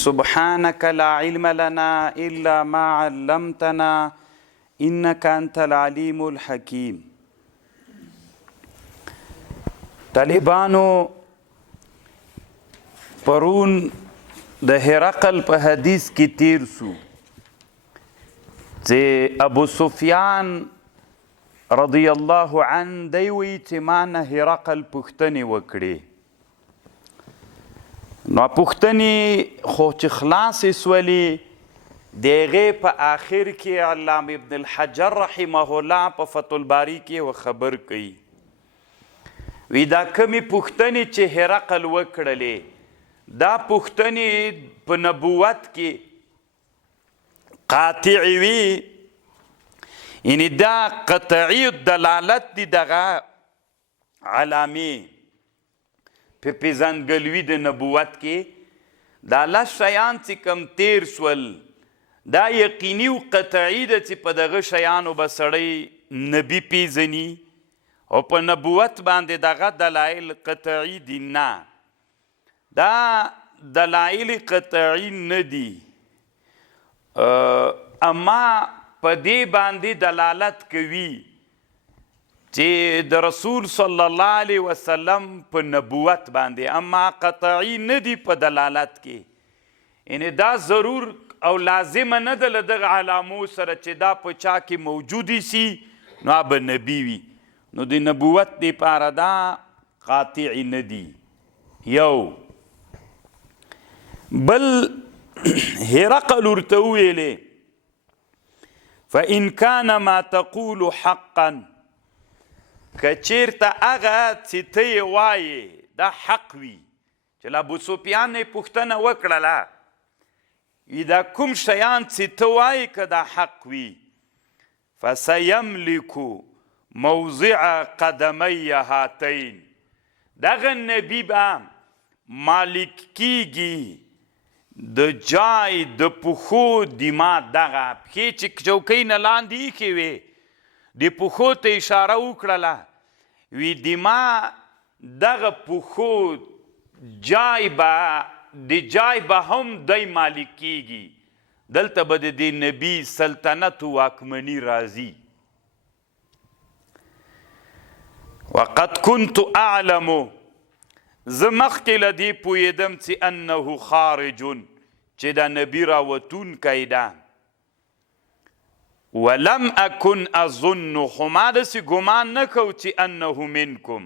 سبحانك لا علم لنا إلا ما علمتنا إنك أنت العليم الحكيم. طالبانو پرون د هرقل په حدیث کې تیر سو چې ابو سفیان رضی الله عنه دی وی چې ما نه هرقل پوښتنې وکړې، نو پوښتنې خو چې خلاصې سولې د هغې په آخر کې علامه ابن الحجر رحمه الله په فتح الباري کې خبر کوي، وی دا کمی پوښتنې چې هرقل وکړلې دا پوښتنې په نبوت کې قاطعي وي، یعنی دا قطعي دلالت دی دغه علامې په پیژندګلوي د نبوت کې دا لس شیان چې کم تیر سول دا یقیني او قطعي ده چې په دغه شیانو به سړی نبي پیژني او په نبوت باندې دغه دلایل قطعي دي. نه، دا دلایل قطعي نه دي، اما په دې باندې دلالت کوي چې د رسول صلی الله علیه وسلم په نبوت باندې، اما قطعي نه دي په دلالت کې، یعنی دا ضرور او لازمه نه ده له دغه علامو سره چې دا په چا کې موجودی سي نو به نبي وي، نو د نبوت دپاره دا قاطعي نه دي. یو بل هرقل ورته وویلې فإن كان ما تقول حقا، که چیرته هغه چې ته یې وایې دا حق وي، چې له ابو سفیان نه یې پوښتنه وکړله وي دا کوم شیان چې ته وایې که دا حق وي، فسیملک موضع قدمی هاتین، دغه نبی به مالک کیږي د جای د پښو دما دغه پښې چې چوکۍ نه لاندې ایښې وې د پښو ته اشاره وکړله وی دما دغه پښو جای به هم دی مالک کیږي، دلته به د دې نبي سلطنت و واکمني راځي. وقد كنت اعلم، زه مخکې له دې پوهېدم چې انه خارج، چې دا نبي راوتونکی ده، ولم اکن اظن، خو ما داسې ګمان نه کو چې انه منکم،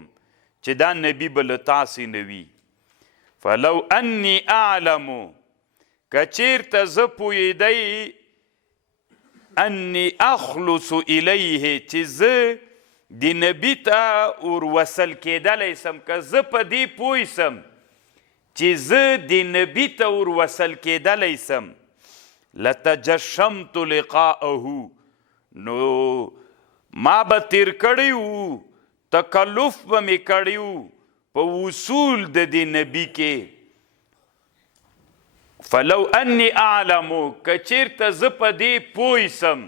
چې دا نبي به له تاسې نه وي. فلو انی اعلم، که چیرته زه پوهېدی انی اخلص الیه، چې زه د نبي ته وروسل کېدلی سم، که زه په دې پوه سم چې زه د نبي ته وروسل کېدلی سم، لتجشمت لقاءه، نو ما به تیر کړی وو، تکلف به مې کړی وو په وصول د دې نبي کې. فلو انی اعلمو، که چیرته زه په دې پوه سم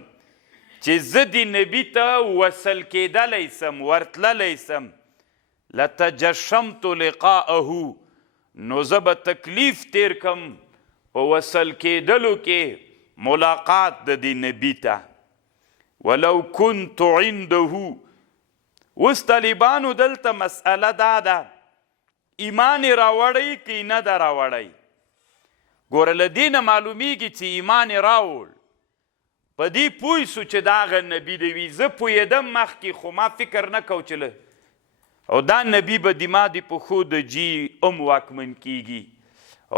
چې زه د نبي ته وصل کېدلی سم، ورتللی سم، لتجشمت لقاءه، نو زه به تکلیف تیر کم په وصل کېدلو کې ملاقات د دې نبي ته. ولو كنت عنده، اوس طالبانو دلته مسئله دا ده ایمان یې راوړی که نه ده راوړی. ګوره له دې نه معلومیږي چې ایمان یې راوړ، په دې پوه سو چې دا هغه نبي دی. وي زه پوهېدم مخکې، خو ما فکر نه کو چې او دا نبي به دما د پښو د جي واکمن کیږي،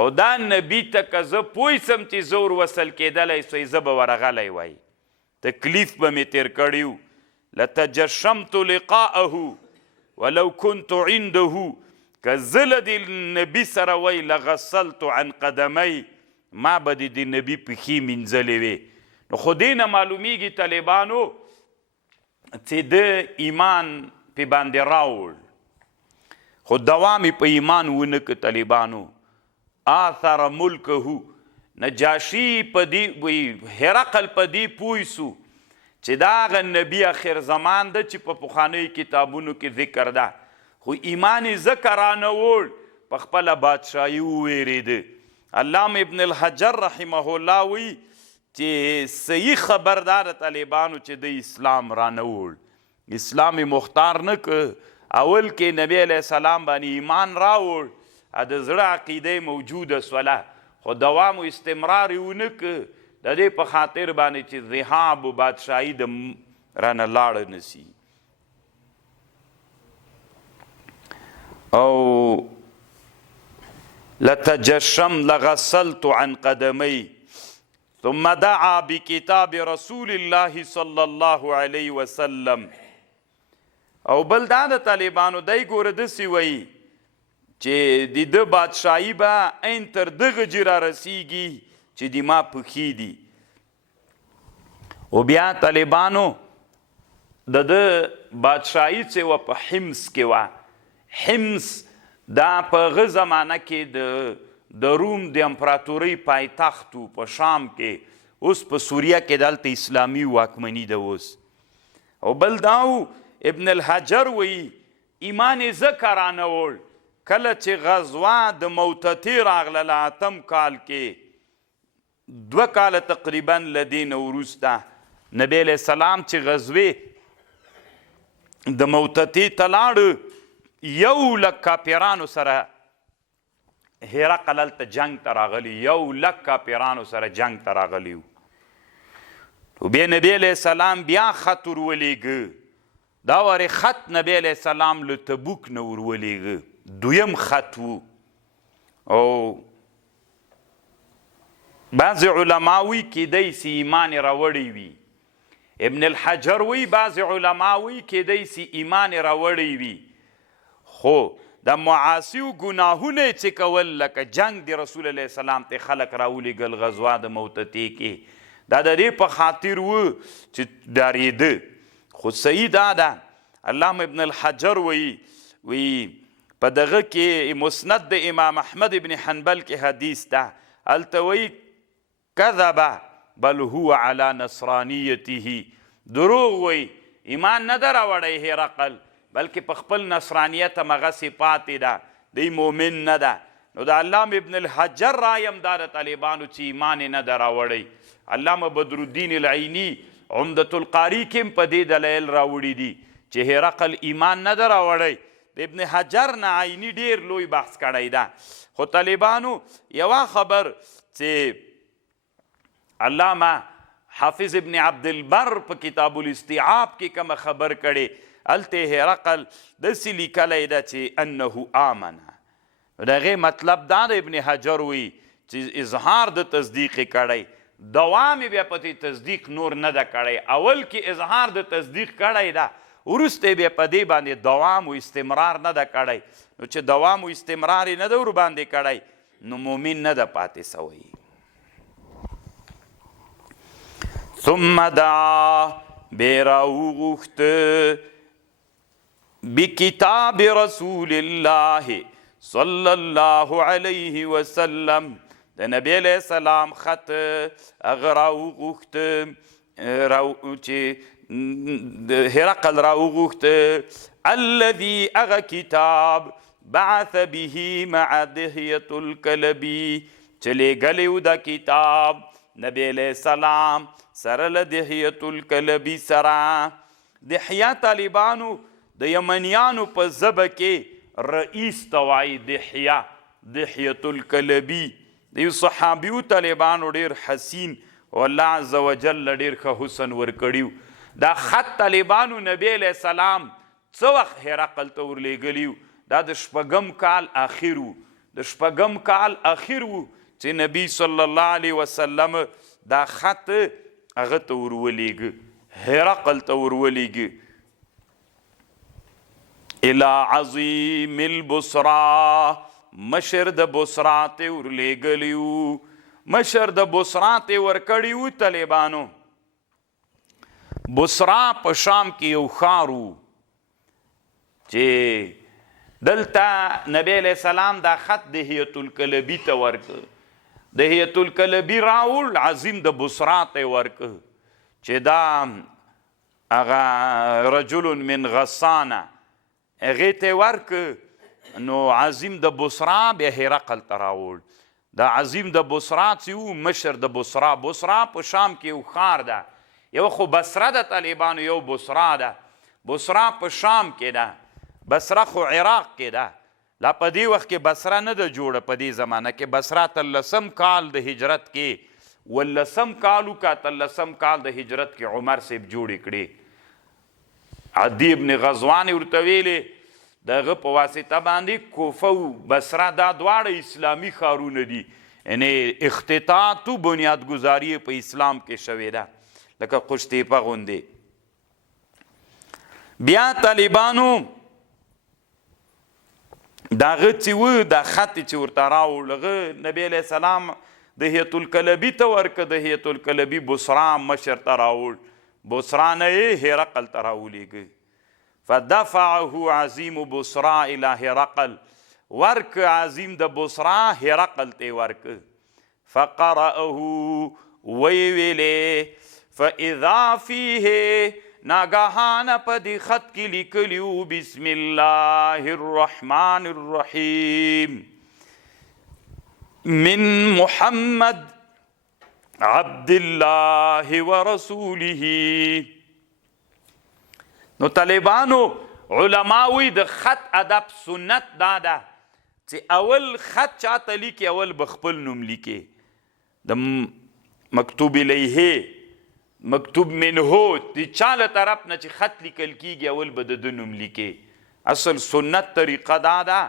او دا نبي ته که زه پوه سم چې زه وروسل کېدلی سوی، زه به ورغلی وای، تکلیف به مې تیر کړی و. لتجشمت لقاءه ولو كنت عنده، که زه له د نبي سره وی لغسلت عن قدمی، ما به د نبي پښې مینځلې وې. نو خو دې نه معلومیږي طالبانو چې د ایمان پی باندې راوړ، خو دوام په ایمان ونه که طالبانو. آثر ملکه، نجاشي په دې هرقل په دې پوه سو چې دا هغه نبي اخر زمان ده چې په پخوانیو کتابونو کې ذکر ده، خو ایمان یې ځکه رانه وړ په خپله بادشاهي وویرېده علامه ابن الحجر رحمه الله وی چې صحیح خبر دا د طالبانو چې د اسلام رانوړ اسلام مختار نه که اول کې نبی علیه السلام باندې ایمان راوړ د زړه عقیده موجوده سوله خو دوام و استمرار یې ونه که د دې په خاطر باندې چې ذهاب و بادشاهي د رانه لاړه نسی او لتجشم لغسلت عن قدمي ثم دعا بكتاب رسول الله صلى الله عليه وسلم او بل دا د طالبانو دی ګوره داسې وایي چې د ده بادشاهي به عین تر دغه جې را رسیږي چې د ما پښې دي او بیا طالبانو د ده بادشاهي چې وه په حمص کې وه حمص دا په هغه زمانه کې د روم د امپراتورۍ پایتخت و په شام کې اوس په سوریه کې دلته اسلامي واکمني ده اوس او بل دا ابن الحجر وی ایمان ځکه رانوړ کله چې غزوه د موتتې راغله اتم کال کې 2 کاله تقریبا له دې نه وروسته نبی علیه السلام چې غزوې د موتتې ته لاړه 100,000 کافرانو سره هرقل هلته جنګ ته راغلی 100,000 کافرانو سره جنګ ته راغلی و بیا نبی علیه السلام بیا خط ورولېږه دا وارې خط نبی علیه السلام له تبوک نه ورولېږه دویم خط و او بعضې علما وی کیدی سي ایمان راوړی وي ابن الحجر وی بعضې علما وی کیدی سي ایمان راوړی وي خو د معاصیو ګناهونه چې کول لکه جنگ د رسول علیه السلام ته خلک راولېږل غزوه د موتتې کې دا د دې په خاطر و چې ډارېده خو صحیح دا ده علامه ابن الحجر وی په دغه کې مسند د امام احمد ابن حنبل کې حدیث ده هلته وی کذب بل هو علی نصرانیته دروغ وی ایمان نه ده راوړی هرقل بلکې په خپل نصرانیت همغسې پاتې ده دی مؤمن نه ده نو د علامه ابن الحجر رایم دا د طالبانو چې ایمان یې نه ده راوړی علامه بدرالدین العیني عمدة القاری کې هم په دې دلایل راوړي دي چې هرقل ایمان نه ده راوړی د ابن حجر نه عیني ډېر لوی بحث کړی ده خو طالبانو یوه خبر چې علامه حافظ ابن عبدالبر په کتاب الاستیعاب کې کومه خبر کړې هلته هرقل داسې لیکلی ده چې انه آمنه د هغې مطلب دا د ابن حجر وی چې اظهار د تصدیق یې کړی دوام یې بیا په دې تصدیق نور نه ده کړی اول کې اظهار د تصدیق کړی ده وروسته بیا په دې باندې دوام و استمرار نه ده کړی نو چې دوام و استمرار یې نه ده ورباندې کړی نو مؤمن نه ده پاتې سوی ثم دعا بیا راوغوښته بکتاب رسول الله صلی الله علیه وسلم د نبی علیه السلام خط هغه راوغوښته چې هرقل راوغوښته الذي هغه کتاب بعث به مع دحیة الکلبی چې لیږلی و دا کتاب نبی علیه السلام سره له دحیة الکلبی سره دحیه طالبانو د یمنیانو په ژبه کې رئیس ته وایي دحیة الکلبی د یو صحابیو طالبانو ډېر حسین او الله عز وجل ډېر ښه حسن ورکړي دا خط طالبانو نبی علیه السلام څه وخت هرقل ته ورلیږلی دا د 6 کال اخر و د 6 کال اخر و چې نبی صلی الله علیه وسلم دا خط هغه ته ورولېږه هرقل ته ورولېږه الى عظیم البصرا مشر د بصرا ته ورلیږلی و مشر د بصرا ته ورکړي و طالبانو بصرا په شام کې یو ښار و چې دلته نبی علیه السلام دا خط دحیة الکلبی ته ورکه دحیة الکلبی راوړ عظیم د بصرا ته ورکه چې دا هغه رجل من غسانه هغې ته ورکه نو عظیم د بصرا بیا هرقل ته راوړ د عظیم د بصرا چې و مشر د بصرا په شام کې یو ښار ده یو خو بصره د طالبانو یو بصرا ده بصرا په شام کې ده بصره خو عراق کې ده لا په دې وخت کې بصره نه ده جوړه په دې زمانه کې بصره 13 کال د هجرت کې 18 کالو کا 13 کال د هجرت کې عمر صاحب جوړې کړې عدی ابن غزوان ورته ویلې دغه په واسطه باندې کوفه و بصره دا دواړه اسلامي ښارونه دي یعنې اختطاط و بنیادګذاري په اسلام کې شوې ده لکه قشتیپه غوندې بیا طالبانو دا هغه چې و دا خط چې ورته راوړ هغه نبی علیه السلام د هیت الکلبي ته ورکه د هیت الکلبي بصرا مشر ته راوړ بصرا نه یې هرقل ته راولیږه فدفعه عظیم بصرا الى هرقل ورک عظیم د بصرا هرقل ته ورک فقرأه ویویلې فاذا فیه ناگاهانه په دې خط کې لیکلیو بسم الله الرحمن الرحیم من محمد عبد الله ورسوله نو طالبانو علماوی د خط ادب سنت دا ده چې اول خط چاته لیکي اول بخپل نوم لیکي د مکتوب الیه مکتوب منهو د چاله طرف نه چې خط لیکل کیږي اول به د نوم لیکي اصل سنت طریقه دا ده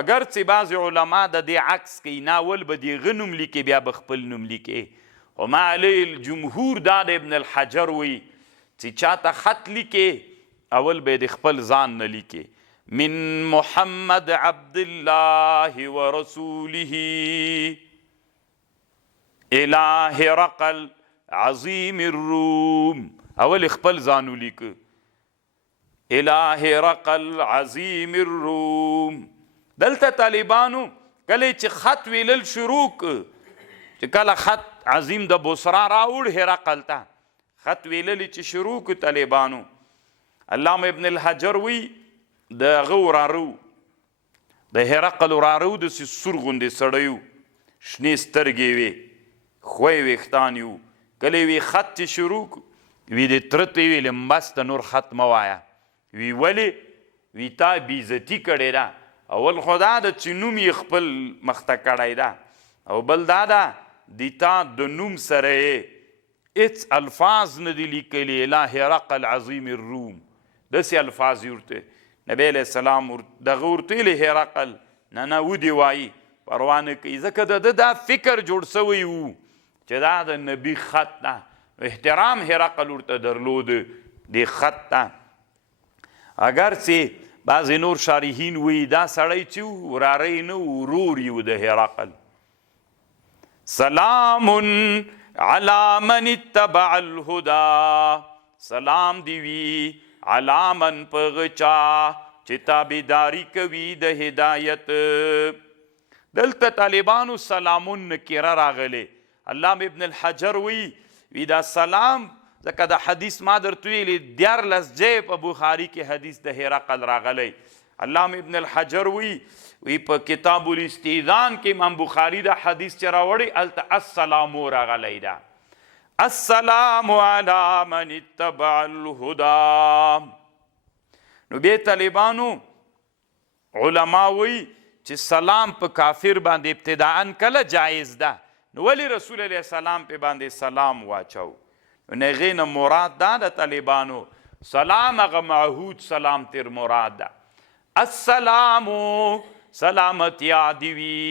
اگر چې بعض علما د دې عکس کوي نه اول به دې غنوم لیکي بیا به خپل نوم لیکي وما علی الجمهور دا د ابن الحجر وی چې چاته خط لیکي اول به د خپل ځان نه لیکي من محمد عبد الله ورسوله الى هرقل عظیم الروم اول خپل ځانو لیکه الى هرقل عظیم الروم دلته طالبانو کله چې خط ویلل شروع چې کله خط عظیم د بصرا راوړ هرقل ته خط ویلل چې شروع که طالبانو علامه ابن الحجر وی د هغه ورارو د هرقل ورارو داسې سور غوندې سړی و شنې سترګې وې خوی ویښتان یو کله وی خط چې شروع وی د تره ته یې ویلې بس د نور خط مه وایه وی ولې وی تا بېعزتي کړې ده اول خدا د چې نوم یې خپل مخته کړی ده او بل دا ده د تا د نوم سره یې هېڅ الفاظ نه دي لیکلي الی هرقل عظیم الروم داسې الفاظ یې ورته نبی علیه السلام دغه ورته ویلې هرقل نه ودې وایي پروا نه کوي ځکه د ده دا فکر جوړ سوی و چې دا د نبي خط ده احترام هرقل ورته درلود د خط ته اگر چې بعضې نور شارحین وی دا سړی چې وراری نه ورور یو د هرقل سلام علی من اتبع الهدى سلام دی وی علی من په هغه چا چې تابعداري کوي د هدایت دلته طالبانو سلامون نکره راغلی علامه ابن الحجر وی دا سلام ځکه د حدیث ما درته ویلي 14 ځای په بخاري کې حدیث د هرقل راغلی علامه ابن الحجر وی په کتاب الاستئذان کې امام بخاري دا حدیث چې راوړی هلته السلام راغلی ده السلام علی من اتبع الهدى نو بیا طالبانو علما وی چې سلام په کافر باندې ابتداءً کله جایز ده نو ولی رسول علیه السلام په باندې سلام واچو نو هغې نه مراد دا د طالبانو سلام هغه معهود سلام تیر مراد ده السلامو سلامتیا دی وي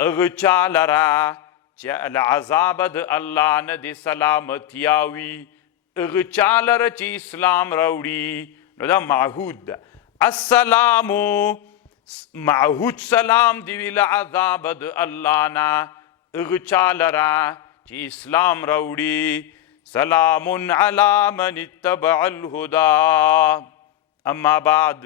هغه چا لره چې العذاب د الله نه د سلامتیا وي هغه چا لره چې اسلام راوړي نو دا معهود ده السلامو معهود سلام دی وي له عذاب د الله نه هغه چا لره چې اسلام راوړي سلام علی من اتبع الهدى اما بعد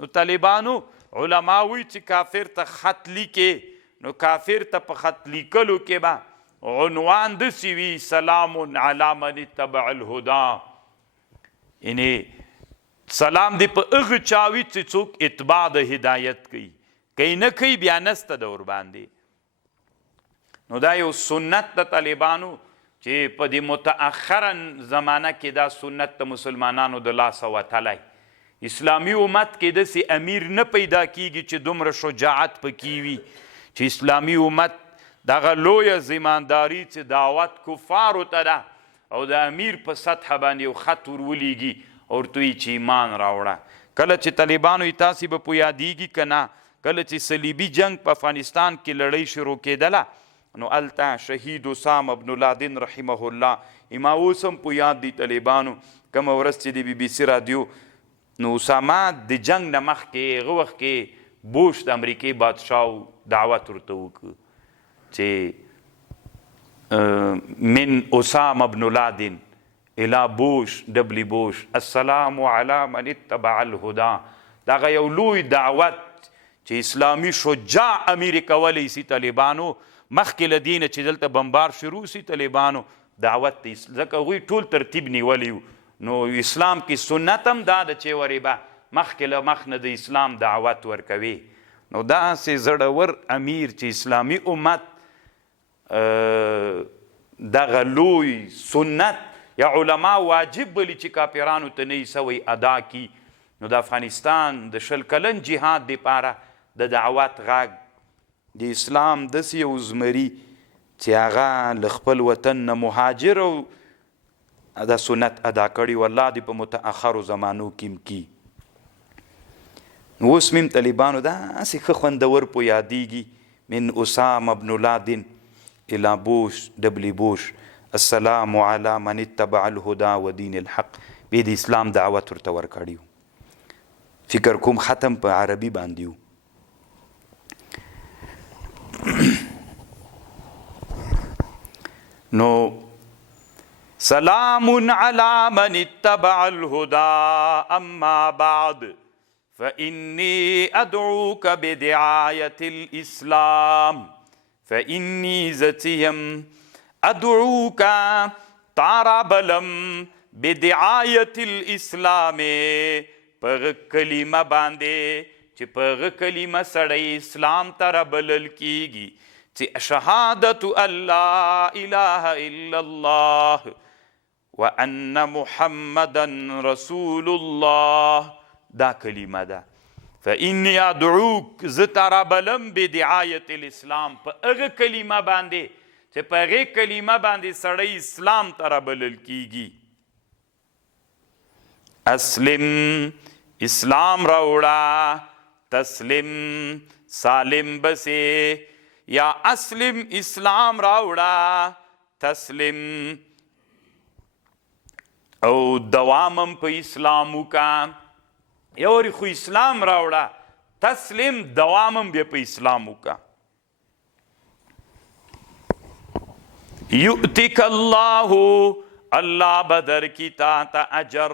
نو طالبانو علماوی چې کافر ته خط لیکې نو کافر ته په خط لیکلو کې به عنوان داسې وي سلام علی من اتبع الهدى یعنې سلام دی په هغه چا وي چې څوک اتباع د هدایت کوي کوي نه کوي بیا نسته د ورباندې نو دا یو سنت د طالبانو چې په دې متأخره زمانه کې دا سنت د مسلمانانو د لاسه وتلی اسلامي امت کې داسې امیر نه پیدا کیږي چې دومره شجاعت پکې وي چې اسلامي امت دغه لویه زمانداري چې دعوت کفارو ته ده او د امیر په سطحه باندې یو خط ورولېږي او ورته وایي چې ایمان راوړه کله چې طالبانو یې تاسې به په یادیږي که نه کله چې صلیبي جنگ په افغانستان کې لړۍ شروع کېدله نو هلته شهید اسامه بن لادن رحمه الله ما اوس هم په یاد دی طالبانو کومه ورځ چې د بي بي سي رادیو نو اسامه د جنگ نه مخکې هغه وخت کې بوش د امریکې بادشاه دعوت ورته وکړ چې من اسامه بن لادن الى بوش دبلی بوش السلام علی من اتبع الهدى دغه یو لوی دعوت چې اسلامي شجاع امیر کولی سي طالبانو مخکې له دینه چې دلته بمبار شروع سي طالبانو دعوت ته ځکه هغوی ټول ترتیب نیولی نو اسلام کې سنت هم دا ده چې ورې به مخکې له مخ نه د اسلام دعوت ورکوي نو داسې زړور امیر چې اسلامي امت دغه لوی سنت یا علما واجب بلی چې کافرانو ته نه سوی ادا کی نو د افغانستان د شل کلن جهاد دپاره د دعوت غږ د اسلام داسې یو زمري چې هغه له خپل وطن نه مهاجر او دا سنت ادا کړي والله دې په متأخرو زمانو کې کی نو اوس مې طالبانو داسې ښه خوندور په یادیږي من اسامه بن لادن الى بوش دبلی بوش السلام علی من اتبع الهدى و دین الحق بیا د اسلام دعوت ورته ورکړي فکر کوم ختم په عربي باندې نو سلام علی من اتبع الهدى اما بعد فإني أدعوك بدعاية الإسلام فإني زتيم أدعوك تعربلم بدعاية الإسلام پغ کلمه باندې چې پغ کلمه سړی اسلام ته رابلل کیږي چې شهادت ان لا اله الا الله وان محمدا رسول الله دا کلمه ده فإني أدعوك زه تا رابلم بدعاية الاسلام په هغه کلمه باندې چې په هغې کلمه باندې سړی اسلام ته رابلل کیږي اسلم اسلام راوړه تسلم سالم بسې یا اسلم اسلام راوړه تسلم او دوامم په اسلام وکړه یو وارې خو اسلام راوړه تسلم دوامم بیا په اسلام وکړه یؤتک الله الله بدر کی تا ته اجر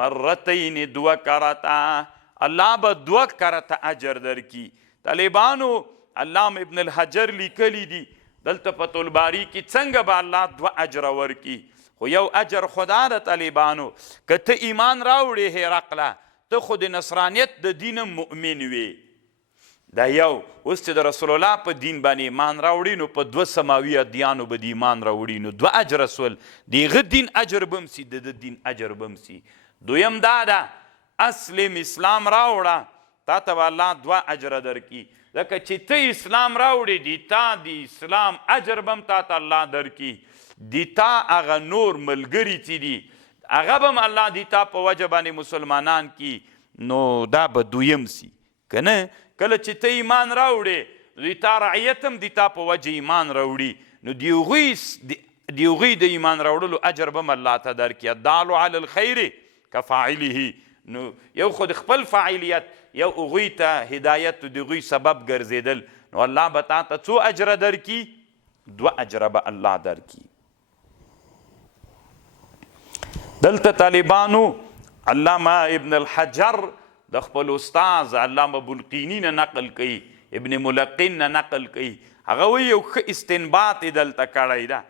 مرتين دو کرتا الله به دو کرتا اجر درکی طالبانو علامه ابن الحجر لیکلی دي دلته په طلباری کې څنګه به الله دو اجر ورکی خو یو اجر خدا د طالبانو که ته ایمان راوړې هرقله ته خو د نصرانیت د دین مؤمن وې دا یو اوس چې د رسول الله په دین باندې ایمان راوړي نو په 2 سماوي ادیانو به د ایمان راوړي نو 2 اجر سول د هغه دین اجر به هم سي د دین اجر به هم سي دویم دا ده اسلم اسلام راوړه تا ته به الله 2 اجر درکي ځکه چې ته اسلام راوړې دي تا د اسلام اجر به هم تا ته الله درکي دي تا هغه نور ملګري چې دي هغه به هم الله دي تا په وجه باندې مسلمانان کی نو دا به دویم سي که نه کله چې ته ایمان راوړې دوی تا رعیت هم دي تا په وجه ایمان راوړي نو د هغوی د ایمان راوړلو اجر به هم الله ته درکي الدال علی الخیر کفاعله نو یو خود خپل فاعلیت یو هغوی ته هدایت د هغوی سبب ګرځېدل نو الله به تا ته څو اجره درکي 2 اجره به الله درکي دلته طالبانو علامه ابن الحجر د خپل استاذ علامه بلقینی نه نقل کوي ابن ملقن نه نقل کوي هغه وایي یو ښه استنباط یې دلته کړی ده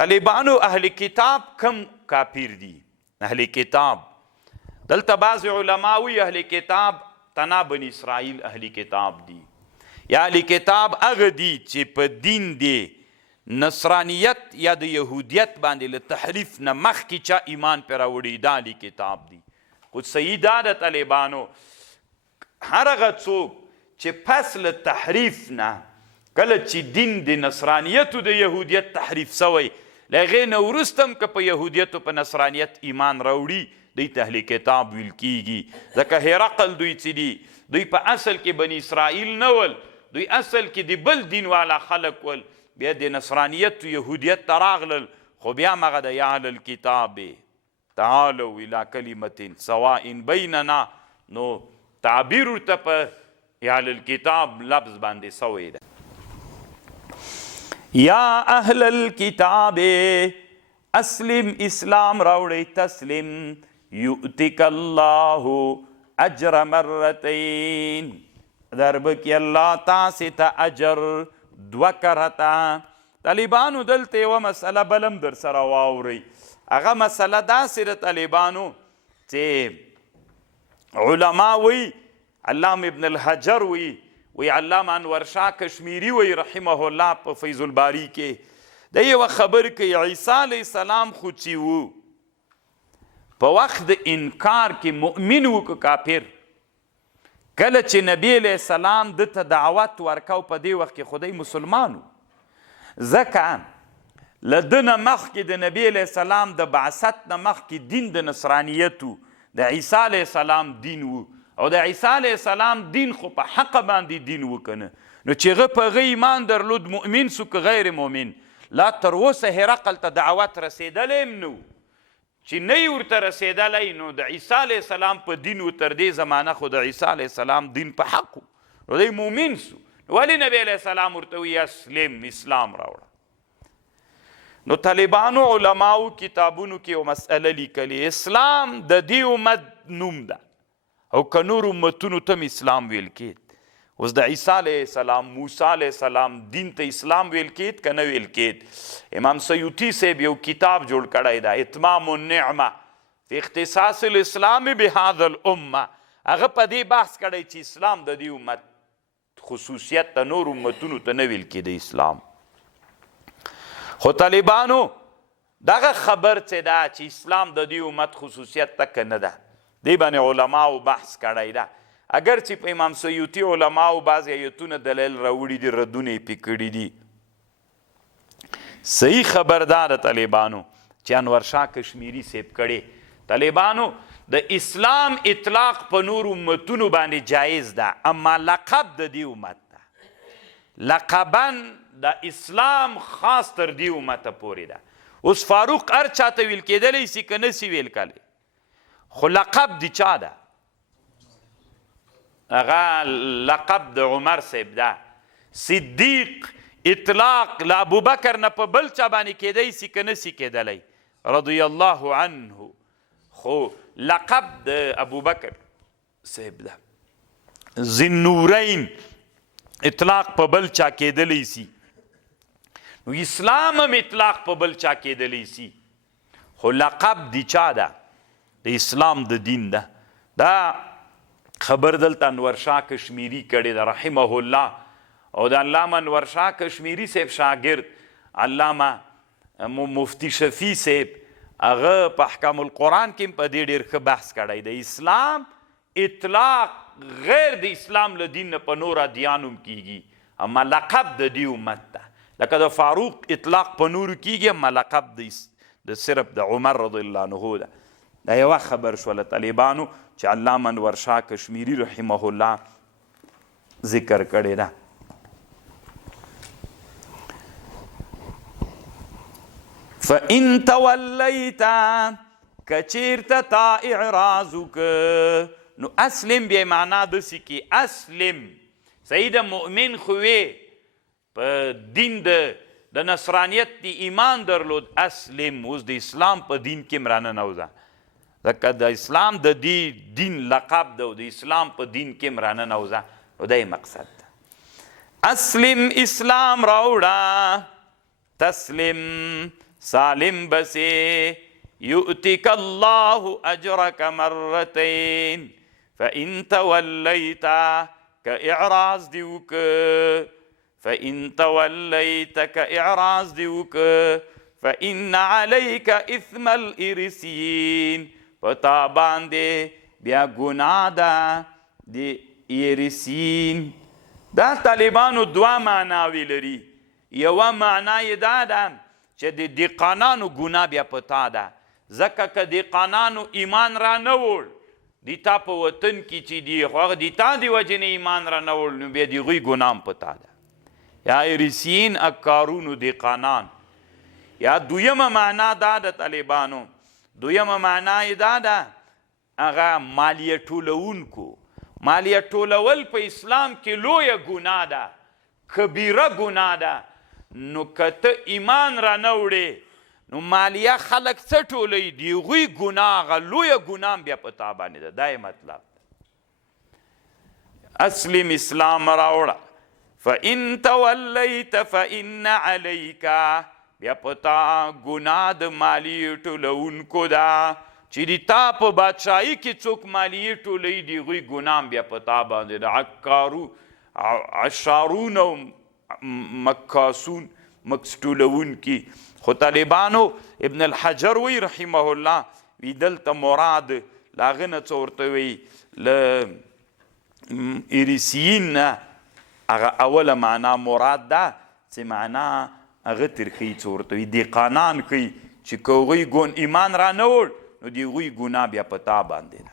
طالبانو اهل کتاب کم کافر دي اهل کتاب دلته بعض علما وایي اهل کتاب تنا بني اسرائیل اهل کتاب دي یا اهل کتاب هغه دي چې په دین دی نصرانیت یا د یهودیت باندې له تحریف نه مخکې چا ایمان پرې راوړي دا اهل کتاب دي. خو صحیح دا د طالبانو هر هغه څوک چې پس له تحریف نه کله چې دین د نصرانیت او د یهودیت تحریف سوی له هغې نه وروسته هم که په یهودیت او په نصرانیت ایمان راوړي دوی ته اهل کتاب ویل کیږي. ځکه هرقل دوی څه دي دوی په اصل کې بني اسرائیل نه ول، دوی اصل کې د بل دین والا خلق ول، بیا د نصرانیت او یهودیت ته راغلل خو بیا هم هغه د یا اهل الکتاب تعالوا الی کلمة سواء بیننا نو تعبیر ورته په یا اهل الکتاب لفظ باندې سوی ده. یا اهل الکتاب اسلم اسلام راوړئ تسلیم یؤتک الله اجر مرتین دربکی الله تاسې ته اجر دوه کرته. طالبانو دلته یوه مسله بلم در سره واورئ. هغه مسله داسې د طالبانو چې علما وی علامه ابن الحجر وی علامه انور شاه کشمیری وی رحمه الله په فیض الباری کې د یوه خبر کوي عیسی علیه السلام خو چې و په وخت د انکار کې مؤمن و که کافر، کله چې نبی علیه السلام ده ته دعوت ورکو په دې وخت کې خدای مسلمان و. ځکه له ده نه مخکې د نبی علیه السلام د بعثت نه مخکې دین د نصرانیت و، د عیسی علیه السلام دین و، او د عیسی علیه السلام دین خو په حق باندې دین و که نه، نو چې هغه په هغه ایمان درلود مؤمن سو که غیر مؤمن لا تر اوسه هرقل ته دعوت رسېدلی هم نه و. چې نه یې ورته رسېدلی نو د عیسی علیه السلام په دین و تر دې زمانه خو د عیسی علیه السلام دین په حق و، نو دی مؤمن سو. ولې نبی علیه السلام ورته وی اسلم اسلام راوړه. نو طالبانو علماو کتابونو کې یو مسئله لیکلې اسلام د دې امت نوم ده او که نور امتونو ته هم اسلام ویل کېد. اوس د عیسی علیه السلام موسی علیه السلام دین ته اسلام ویل کېد که نه ویل کېد. امام سیوطي صاحب یو کتاب جوړ کړی ده اتمام النعمه فی اختصاص الاسلام بهذا الامه، هغه په دې بحث کړی چې اسلام د دې امت خصوصیت ته نور امتونو ته نه ویل کېده اسلام. خو طالبانو دغه خبر چې ده چې اسلام د دې امت خصوصیت ته که نه ده دې باندې علماو بحث کړی ده. اگر چې په امام سیوطي علماو بعضې ایتونه دلیل راوړي دي ردونه یې پې کړي دي. صحیح خبر دا د طالبانو چې انور شاه کشمیری صاحب کړی طالبانو د اسلام اطلاق په نور امتونو باندې جایز ده، اما لقب د دې امت ده، لقبن د اسلام خاص تر دې امته پورې ده. اوس فاروق هر چاته ویل کېدلی سي که نه سي ویل کلی، خو لقب د چا ده؟ هغه لقب د عمر صاحب ده. صدیق اطلاق له ابوبکر نه په بل چا باندې کېدی سي که نه سي کېدلی رضی الله عنه، خو لقب د ابوبکر صاحب ده. ذی-النورین اطلاق په بل چا کېدلی سي، نو اسلام هم اطلاق په بل چا کېدلی سي، خو لقب د چا ده؟ د اسلام د دین ده. دا خبر دلته انور شاه کشمیری کړی ده رحمه الله، او د علامه انور شاه کشمیری صاحب شاګرد علامه مفتی شفیع صاحب هغه په احکام القرآن کې په دې ډېر ښه بحث کړی د اسلام اطلاق غیر د اسلام له دین نه په نور ادیانو هم کیږي، اما لقب د دې امت ده. لکه د فاروق اطلاق په نورو کیږي، اما لقب د صرف د عمر رضی الله عنه ده. دا یوه خبر شوله طالبانو چې علامه انور شاه کشمیری رحمه الله ذکر کړی ده. فإن تولیت که چیرته تا اعراض وکړه نو اسلم بیا معنا داسې کې اسلم صحیح د مؤمن خو وې په دین د نصرانیت دی ایمان درلود، اسلم اوس د اسلام په دین کې هم راننوځه، ځکه د اسلام د دین لقب ده او د اسلام په دین کې هم راننوځه، نو دا یې مقصد ده. اسلم اسلام راوړه تسلم سالم بسې یؤتک الله اجرک مرتین فإن تولیت که اعراض دی وکړه فإن تولیت که اعراض دی وکړه فإن علیک اثم الارسین په تا باندې بیا ګناه ده د ارسین. دا طالبانو دوه معناوې لري. یوه معنا یې دا ده چې د دهقانانو ګناه بیا په تا ده، ځکه که دهقانانو ایمان را نه وړ د تا په وطن کې چې دي خو هغه د تا د وجې نه ایمان را نه وړ نو بیا د هغوی ګناه هم په تا ده. یا ارسین اکارونو دهقانان. یا دویمه معنا دا د طالبانو، دویمه معنا یې دا ده هغه مالیه ټولونکو. مالیه ټولول په اسلام کې لویه ګناه ده، کبیره ګناه ده. نو که ته ایمان را نه وړې نو مالیه خلک څه ټولوي، د هغوی ګناه هغه لویه ګناه بیا په تا باندې ده. دا یې مطلب. اسلم اسلام راوړه. فإن تولیت فإن علیک بیا په تا ګناه د مالیې ټولونکو ده. چې د تا په بادشاهي کې څوک مالیې ټولوي د هغوی ګناه بیا په تا باندې ده. عشارون او مکاسون مکس ټولونکي. خو طالبانو ابن الحجر وی رحمه الله وی دلته مراد له هغه نه څه ورته وی له ایریسیین نه هغه اوله معنا مراد ده چې معنا هغه ترخی څه ورته وی دهقانان کوي چې که هغوی ایمان را نه وړ نو د هغوی ګناه بیا په تا باندې ده.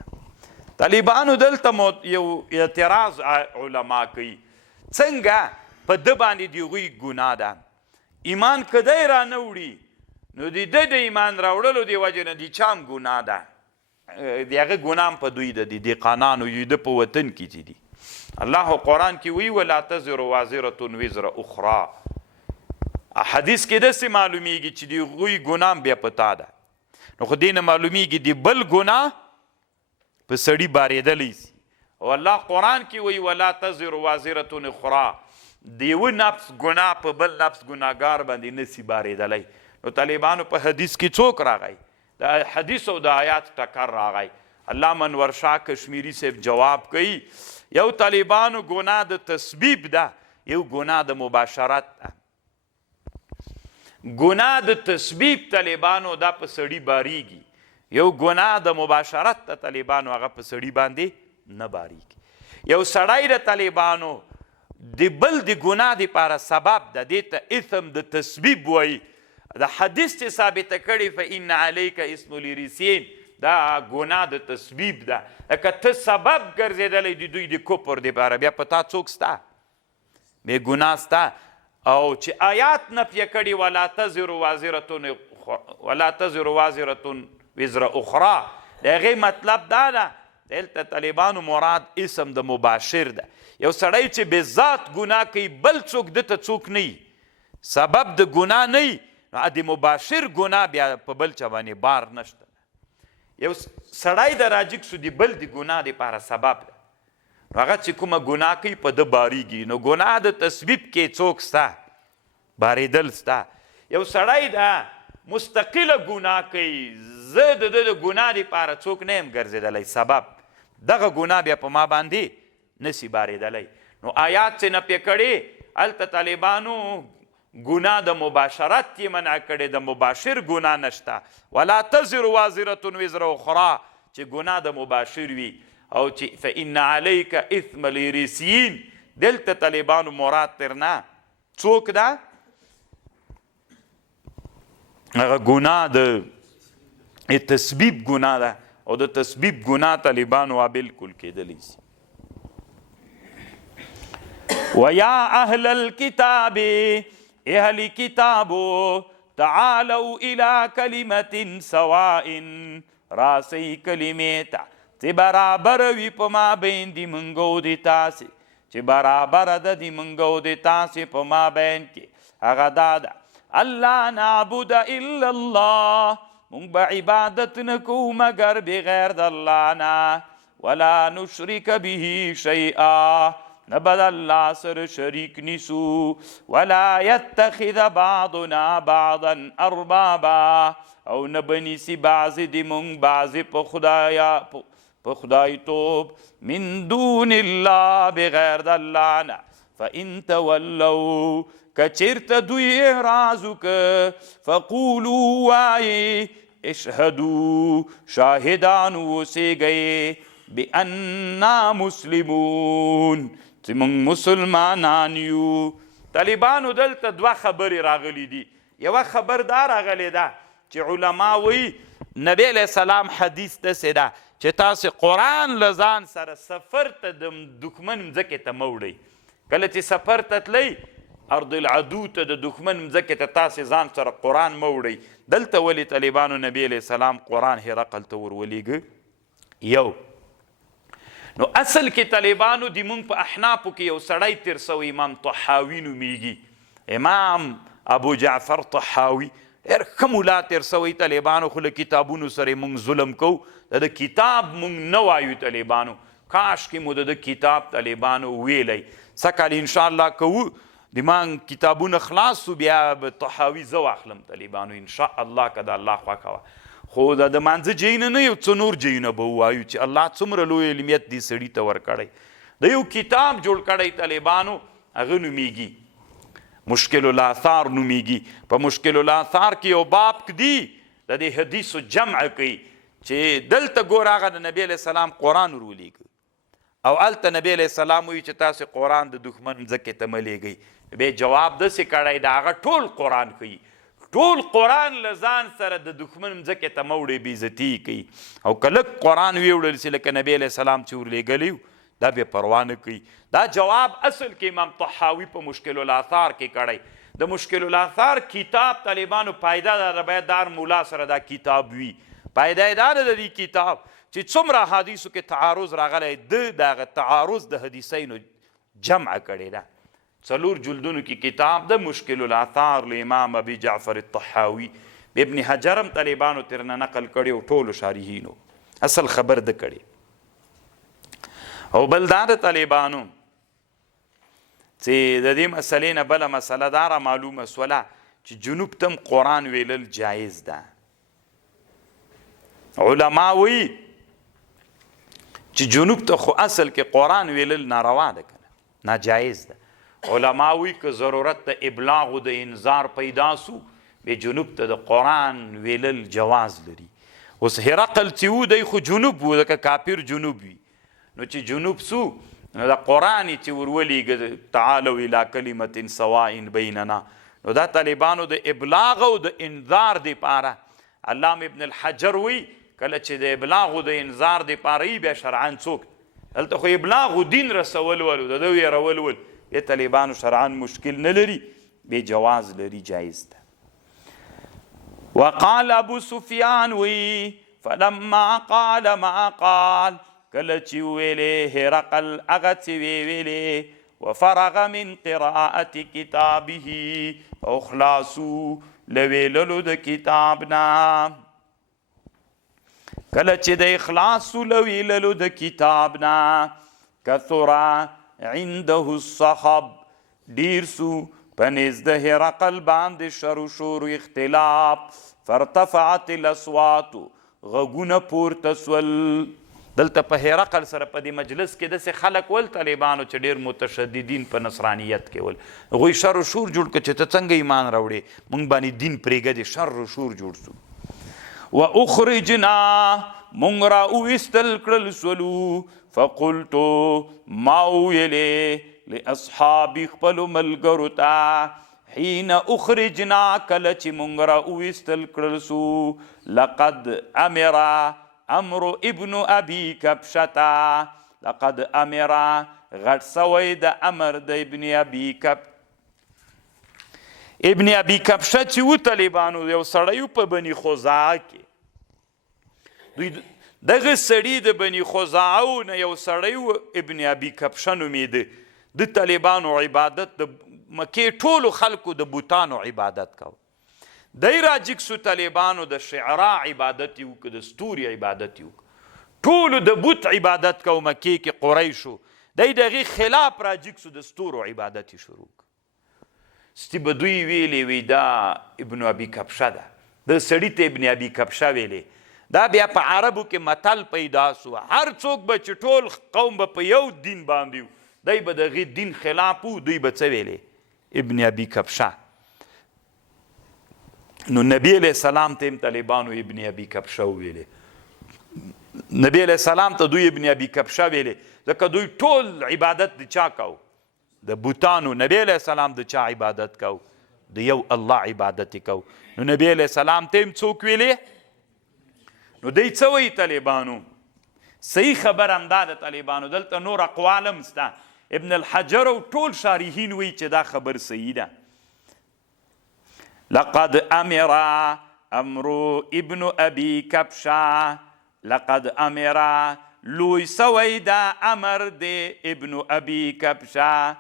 طالبانو دلته یو اعتراض علما کوي څنګه په ده باندې د هغوی ګناه ده. ایمان که دی را نه وړي نو د ده د ایمان راوړلو د وجې نه د چا هم ګناه ده، د هغه ګناه هم په دوی ده، د دهقانانو د ده په وطن کې چې دي. الله قرآن کې وی ولا تزر وازرة وزر اخرى. حدیث کې داسې معلومیږي چې د هغوی ګناه هم بیا په تا ده. نو خو دې نه معلومیږي د بل ګناه په سړي بارېدلی سي. او الله قرآن کې وی ولا تزر وازرة اخرى، د یوه نفس ګناه په بل نفس ګناهګار باندې نسي بارېدلی. نو طالبانو په حدیث کې څوک راغی؟ د حدیث او د آیات ټکر راغی. علامه انور شاه کشمیری صاحب جواب کوي یو طالبانو ګناه د تسبیب ده، یو ګناه د مباشرت ده. ګناه د تسبیب طالبانو دا په سړي باریږي، یو ګناه د مباشرت د طالبانو هغه په سړي باندې نه باریږي. یو سړی د طالبانو د بل د ګناه دپاره سبب ده، دې ته اثم د تسبیب وایي. د حدیث چې ثابته کړې فإن علیک اسم الارسین، دا ګناه د تسبیب ده. لکه ته سبب ګرځېدلی د دوی د کفر دپاره، بیا په تا څوک سته؟ بې ګناه سته. او چې آیات نفیه کړي ولا تزر وازرة وزر اخرى، د هغې مطلب دا ده دلته طالبانو مراد اسم د مباشر ده. یو سړی چې بې ذات ګناه کوي بل څوک دته څوک نه وي، سبب د ګناه نه وي، نو د مباشر ګناه بیا په بل چا باندې بار نشته. یو سړی د راجګ سو د بل د ګناه دپاره سبب ده، نو هغه چې کومه ګناه کوي په ده باریږي. نو ګناه د تسبیب کې څوک سته؟ بارېدل سته. یو سړی ده مستقله ګناه کوي، زه د ده د ګناه دپاره څوک نه یم ګرځېدلی، سبب دغه ګناه بیا په ما باندې نسی بارېدلی. نو آیات چې نفیه کړې هلته طالبانو ګناه د مباشرت یې منع کړې، د مباشر ګناه نشته. ولا تزر وازرة وزر اخرى چې ګناه د مباشر وي. او چې فإن علیک اثم الارسین، دلته طالبانو مراد ترنه څوک ده؟ هغه ګناه د تسبیب ګناه ده، او د تسبیب ګناه طالبانو بالکل کېدلی سي. ویا اهل الكتاب، اهل کتابو تعالوا الى کلمة سواء، راسی کلمې ته چې برابر وي په مابین د منږ او د تاسې، چې برابره ده د منږ او د تاسې په مابین کې. هغه دا ده الله نعبد الا الله، مونږ به عبادت نه کوو مګر بغیر د الله نه. ولا نشرک به شیئا، نه به د الله سره شریک نیسو. ولا یتخذ بعضنا بعضا اربابا، او نه به نیسي بعضې د مونږ بعضې په په خدای توب من دون الله بغیر د الله نه فان تولوا کچیرته دوی اعراض وکړه فقولوا وایي اشهدوا شاهدان اوسیږئ بأننا مسلمون چې موږ مسلمانان یو. طالبانو دلته دوه خبرې راغلی دي. یوه خبر دا راغلی ده چې علما وایي نبی علیه السلام حدیث داسې ده چې تاسې قرآن له ځان سره سفر ته د دښمن مځکې ته مه وړئ. کله چې سفر ته تلئ ارض العدو ته د دښمن مځکې ته تاسې ځان سره قرآن مه وړئ. دلته ولې طالبانو نبی علیه السلام قرآن هرقل ته ورولېږه؟ یو نو اصل کې طالبانو د مونږ په احنافو کې یو سړی تیر سوی امام طحاوي نومیږي. امام ابو جعفر طحاوي ډېر ښه ملا تیر سوی. طالبانو خو له کتابونو سره مونږ ظلم کوو. د کتاب مونږ نه وایو طالبانو. کاش کې مو د کتاب طالبانو ویلی. سږ کال انشاءالله کوو د ما کتابونه خلاص سو بیا به طحاوي زه واخلم طالبانو انشاءالله که د الله خوښه وه. خو د مانځه جایونه نه یو څه نور جایونه به ووایو چې الله څومره لوی علمیت دې سړي ته ورکړی. د یو کتاب جوړ کړی طالبانو هغه نومیږي مشکل الاثار نومیږي. په مشکل الاثار کې یو باب دی د دې حدیثو جمع کوي چې دلته ګوره هغه د نبی علیه السلام قرآن ورولېږه او هلته نبی علیه السلام وایي چې تاسې قرآن د دښمن مځکې ته مه لېږئ. بیا جواب داسې کړی د هغه ټول قرآن کوي. ټول قرآن له ځان سره د دښمن مځکې ته مه وړئ بېعزتي کوي. او که لږ قرآن ویوړل سي لکه نبی علیه السلام چې ورلېږلی دا بیا پروا نه کوي. دا جواب اصل کې امام طحاوي په مشکل الاثار کې کړی. د مشکل الاثار کتاب طالبانو پایده ده باید دار مولا سره دا کتاب وي. پایده یې دا ده د دې کتاب چې څومره حدیثو کې تعارض راغلی د هغه تعارض د حدیثینو جمع کړې ده. 4 جلدونو کې کتاب د مشکل الاثار له امام ابي جعفر الطحاوي. ابن حجر هم طالبانو ترنه نقل کړی او ټولو شارحینو اصل خبر ده کړی. او بل دا د طالبانو چې د دې مسلې نه بله مسله دا را معلومه سوله چې جنوب تم قرآن ویلل جایز ده. علما وایي چې جنوب ته خو اصل کې قرآن ویلل ناروا ده که نه ناجایز ده. علما وایي که ضرورت د ابلاغ و د انذار پیدا سو بیا جنوب ته د قرآن ویلل جواز لري. اوس هرقل چې و دی خو جنوب و لکه کافر جنوب وي. نو چې جنوب سو نو د قرآن چې ورولېږه تعالوا الی کلمة سواء بیننا. نو دا طالبانو د ابلاغ او د انذار دپاره علامه ابن الحجر وی کله چې د ابلاغ او د انذار دپاره یي بیا شرعن څوک هلته خو ابلاغ و دین رسول ولو د ده ویرول ول بیا طالبانو شرعن مشکل نه لري بیا جواز لري جایز ده. وقال ابو سفیان وی فلما قال ما قال کله چې ویلې هرقل هغه څه ویلې وفرغ من قراءة کتابه او خلاصو له ویللو د کتاب نه کله چې د اخلاصو له ویللو د کتاب نه کثر عنده الصخب ډیر سو په نزد د هرقل باندې شر و شور و اختلاف فارتفعت الاصوات غږونه پورته سول. دلته په هرقل سره په دې مجلس کې داسې خلک ول طالبانو چې ډېر متشددین په نصرانیت کې ول هغوی شر و شور جوړ کړه چې ته څنګه ایمان راوړې موږ باندې دین پرېږدې شر و شور جوړ سو. واخرجنا مونږ را وویستل کړل سولو فقلتو ما ویلې لاصحابي خپلو ملګرو ته حین اخرجنا کله چې مونږ را وویستل کړل سو لقد امر امر ابن ابي کبشتا لقد امر غټ سوی د امر د ابن ابي کبشه چې و طالبانو یو سړی په بني خزاعه کې دوی دغه سړي د بني خزاعو نه یو سړی و ابن ابي کبشه نومېده د طالبانو عبادت د مکې ټولو خلکو د بوتانو عبادت کوه. دی راجګ سو طالبانو د شعرا عبادت یې وکړه د ستوري عبادت یې وکړه ټولو د بوت عبادت کوه مکې کې قریشو دی د هغې خلاف راجګ سو د ستورو عبادت یې شروع کړه. ستی به دوی ویلې وی دا ابن ابي کبشه ده د سړي ته ابن ابي کبشه ویلې دا بیا په عربو کې متل پیدا سو، هر څوک به چې ټول قوم به په یو دین باندې و، دی به د هغې دین خلاف و، دوی به څه ویلې؟ ابن ابي کبشه. نو نبی علیہ السلام ته هم طالبانو ابن ابي کبشه وویلې. نبی علیہ السلام ته دوی ابن ابي کبشه ویلې ځکه دوی ټول عبادت د چا کو؟ د بوتانو. نبی علیہ السلام د چا عبادت کو؟ د یو الله عبادت کو. نو نبی علیہ السلام ته هم څوک ویلې؟ نو دی څه وایي طالبانو؟ صحیح خبر همدا د طالبانو، دلته نور اقوال هم سته. ابن الحجر او ټول شارحین وایي چې دا خبر صحیح ده. لقد امر ابن ابي کبشه، لقد امر لوی سوی دا امر دی ابن ابي کبشه،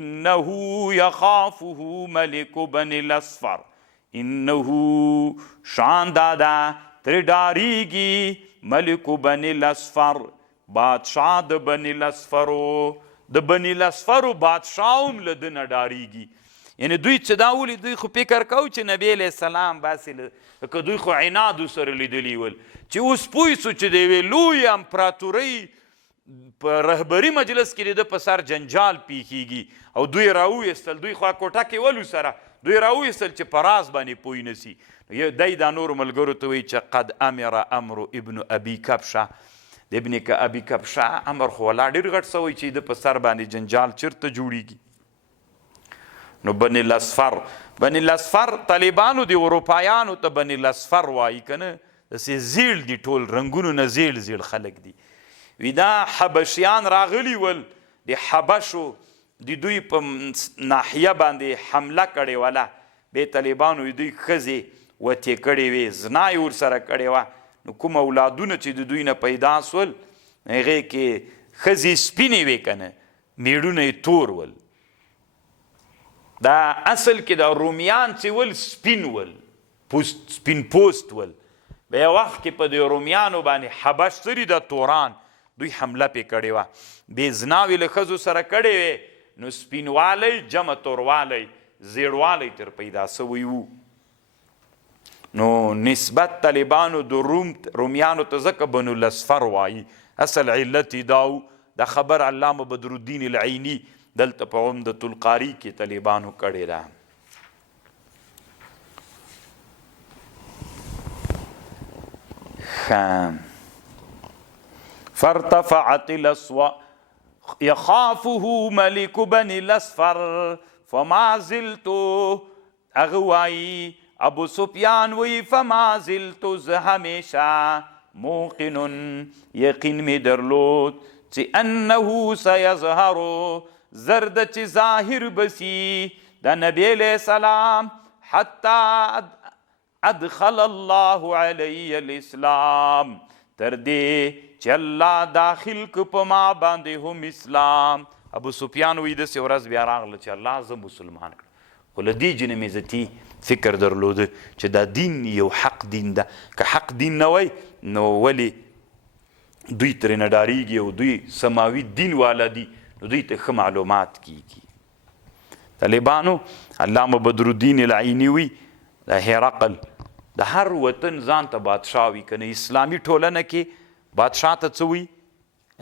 انه یخافه ملک بني الاصفر، انه شان دادا تر ډاریږي ملک بني الاصفر، بادشاہ د بني الاصفرو، د بني الاصفرو بادشاہ هم له ده نه ډاریږي. یعنی دوی چې دا ولي، دوی خو فکر کو چې نبی علیہ السلام باسې که دوی خو عنادو سره لیدلي ول، چې اوس پوه سو چې د یوې لویې امپراتورۍ په رهبري مجلس کې د ده په سر جنجال پیښیږي او دوی راویستل، دوی خو کوټه کې ولو سره دوی راویستل چې په راز باندې پوه نه سي. دی دا نورو ملګرو ته وایي چې قد امر امر ابن ابي کبشه، د ابن ابي کبشه امر خو ولا ډېر غټ سوی چې د په سر باندې جنجال چېرته جوړیږي. نو بني الاصفر، بني الاصفر طالبانو د اروپایانو ته بني الاصفر وایي که نه، داسې زیړ دي، ټول رنګونو نه زیړ زیړ خلک دي. وی دا حبشیان راغلي ول، د حبشو د دوی په ناحیه باندې حمله کړې وله، بې طالبانو دوی ښځې وتې کړې وې، زنا یې ورسره کړې وه. نو کوم اولادونه چې د دوی نه پیدا سول، هغې کې ښځې سپینې وې که نه، میړونه یې تور ول. دا اصل کې د رومیان چې ول سپین ول، سپین پوست ول. به یو وخت کې په د رومیانو باندې حبش سري د توران دوی حمله پې کړې وه، بې زناوې له ښځو سره کړې وې، نو سپینوالی جمع توروالی زیړوالی تر پیدا سوی وو. نو نسبت طالبانو د رومیانو ته ځکه بنو الاصفر وایي. اصل علت یې دا و، دا خبر علامه بدرالدین العیني دلته په عمدة القاري کې طالبانو کړې ده. فارتفعت الاصوات يخافه ملك بني الاصفر فما زلت، اغوائي ابو سفیان وی فما زلت زه همیشه موقن یقین می درلود چې انه سيظهر زرد چې ظاهر بسی د نبی علیہ السلام حتی ادخل الله علی الاسلام، تر دې چې الله داخل که په ما باندې هم اسلام. ابو سفیان وی داسې ورځ بیا راغله چې الله زه مسلمان کړم، خو له دې جنې مې ذاتي فکر درلوده چې دا دین یو حق دین ده، که حق دین نه وای نو ولې دوی ترېنه ډارېږي او دوی سماوي دین والا دي، نو دوی ته ښه معلومات کیږي. طالبانو علامه بدرالدین العیني وی د هرقل د هر وطن ځان ته بادشاه وي، که نه اسلامي ټولنه کې بادشاه ته څه وي؟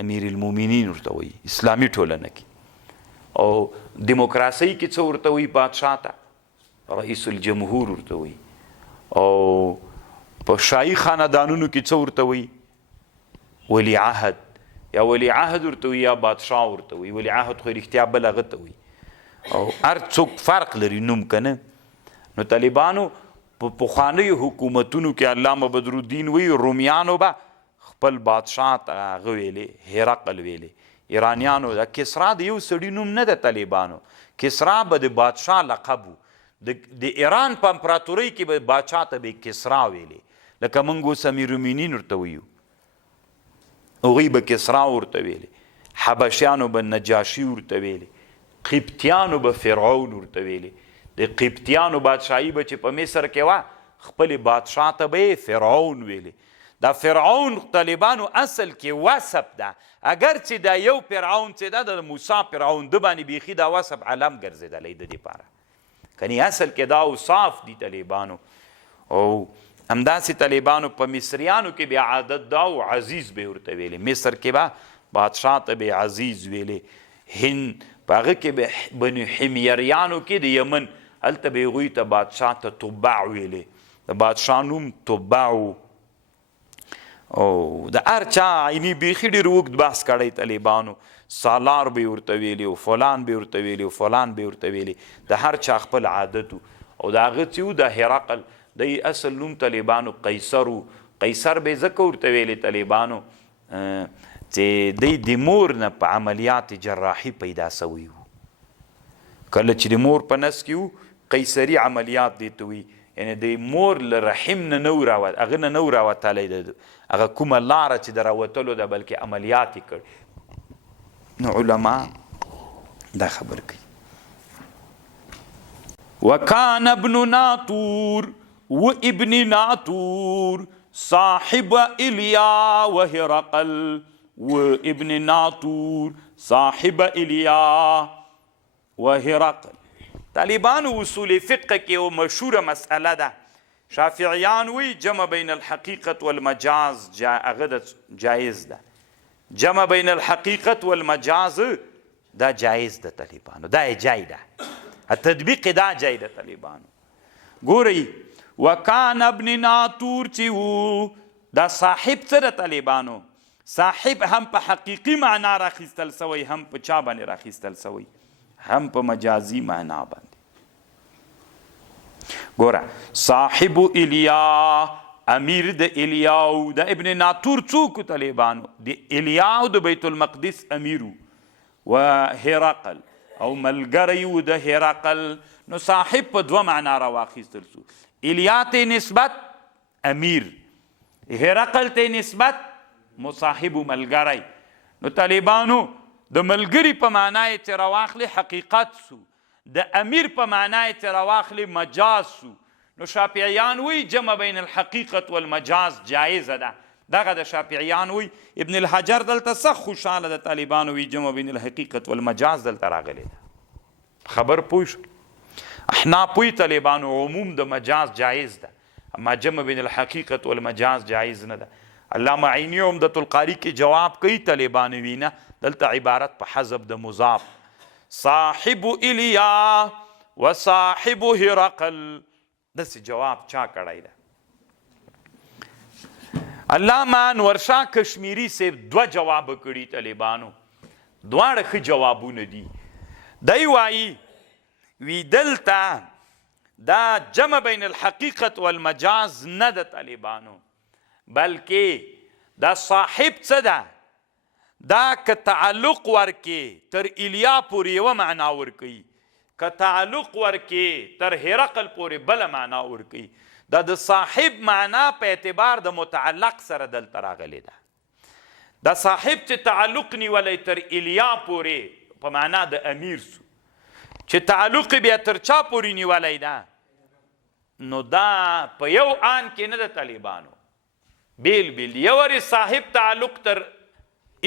امیر المؤمنین ورته وایي اسلامي ټولنه کې. او دیموکراسۍ کې څه ورته وایي بادشاه ته؟ رئیس الجمهور ورته وایي. او په شاهي خاندانونو کې څه ورته وایي؟ ولی عهد، یا ولی عهد ورته وایي یا بادشاه ورته وایي. ولی عهد خو رښتیا بل هغه ته وایي، او هر څوک فرق لري نوم که نه. نو طالبانو په پخوانیو حکومتونو کې علامه بدرالدین وایي رومیانو به خپل بادشاه ته هغه ویلې هرقل ویلې. ایرانیانو د کسرا د یو سړي نوم نه ده طالبانو، کسرا به د بادشاه لقب و. د ایران په امپراتورۍ کې به بادشاه ته به کسرا ویلې، لکه موږ اوس امیرالمؤمنین ورته وایو، هغوی به کسرا ورته ویلې، حبشیانو به نجاشي ورته ویلې، قبطیانو به فرعون ورته ویلې. د قبطیانو بادشاهي به چې په مصر کې وه، خپلې بادشاه ته به یې فرعون ویلې. دا فرعون طالبانو اصل کې وصف ده، اگر چې دا یو فرعون چې ده د موسی فرعون ده باندې بیخي دا وصف علم ګرځېدلی د دې پاره، کنی اصل کې دا اوصاف دي طالبانو. او همداسې طالبانو په مصریانو کې بیا عادت دا او عزیز به ورته ویلې. مصر کې به بادشاه ته به عزیز ویلې. هند په هغه کې به بنو حمیریانو کې د یمن هلته به هغوی ته بادشاه ته تبع ویلې. د بادشاه نوم تبع و. او د هر چا عیني بیخي ډېر اوږد بحث کړی طالبانو. سالار به ورته ویلي او فلان به ورته ویلي او فلان به ورته ویلي. د هر چا خپل عادت و. او د هغه چې و د هرقل د اصل نوم طالبانو قیصر و. قیصر به ځکه ورته ویلي طالبانو چې دی د مور نه په عملیات جراحي پیدا سوی و. کله چې د مور په نس کې و قیصري عملیات دی ته وي، یعنې د مور له رحم نه نه و هغه نه نه و راوتلی هغه کومه لاره چې د راوتلو ده بلکې عملیات یې کړي. نو علما دا خبر کوي. وکان ابن ناطور و ابن ناطور صاحب الیا و هرقل و ابن ناطور صاحب الیا و هرقل. طالبانو اصول فقه کې یو مشهوره مسئله ده. شافعیان وی جمع بین الحقیقت والمجاز هغه جایز ده. جمع بین الحقیقت والمجاز دا جایز ده طالبانو، دا جای ده. تطبیق دا جای ده طالبانو. ګورئ وکان ابن ناطور چې و دا صاحب څه ده طالبانو؟ صاحب هم په حقیقي معنا راخیستل سوی، هم په چا باندې راخیستل سوی؟ هم په مجازي معنا باندې. ګوره صاحب الیا امیر د الیاو د ابن ناطور څوک طالبانو؟ د الیاو د بیت المقدس امیرو و هرقل او ملګری و د هرقل. نو صاحب په دوه معنا راواخیستل سو. الیا ته نسبت امیر، هرقل ته نسبت مصاحب و ملګری. نو طالبانو د ملګری په معنا یې چې راواخلي حقیقت سو، د امیر په معنا یې چې راواخلي مجاز سو. نو شافعیان وی جمع بین الحقیقت والمجاز جایزه ده. دغه د شافعیان وی. ابن الحجر دلته سخت خوشحاله د طالبانو وی جمع بین الحقیقت والمجاز دلته راغلی ده. خبر پوه شو؟ احناف وی طالبانو عموم د مجاز جایز ده، اما جمع بین الحقیقت والمجاز جایز نه ده. علامه عینی عمدة القاری کې جواب کوي طالبانو وینا دلته عبارت په حذف د مضاف صاحب الیا و صاحب هرقل داسې جواب چا کړی ده؟ علامه انور شاه کشمیری صاحب دوه جواب کړي طالبانو، دواړه ښه جوابونه دي. دی وایي وی دلته دا جمع بین الحقیقت والمجاز نه ده طالبانو، بلکې دا صاحب څه ده؟ دا که تعلق ورکې تر الیا پورې یوه معنا ورکوي، که تعلق ورکې تر هرقل پورې بله معنا ورکوي. دا د صاحب معنا په اعتبار د متعلق سره دلته راغلی ده. دا صاحب چې تعلق نیولی تر الیا پورې په معنا د امیر سو، چې تعلق بیا تر چا پورې نیولی ده، نو دا په یو آن کې نه ده طالبانو. بیل بیل یو وری صاحب تعلق تر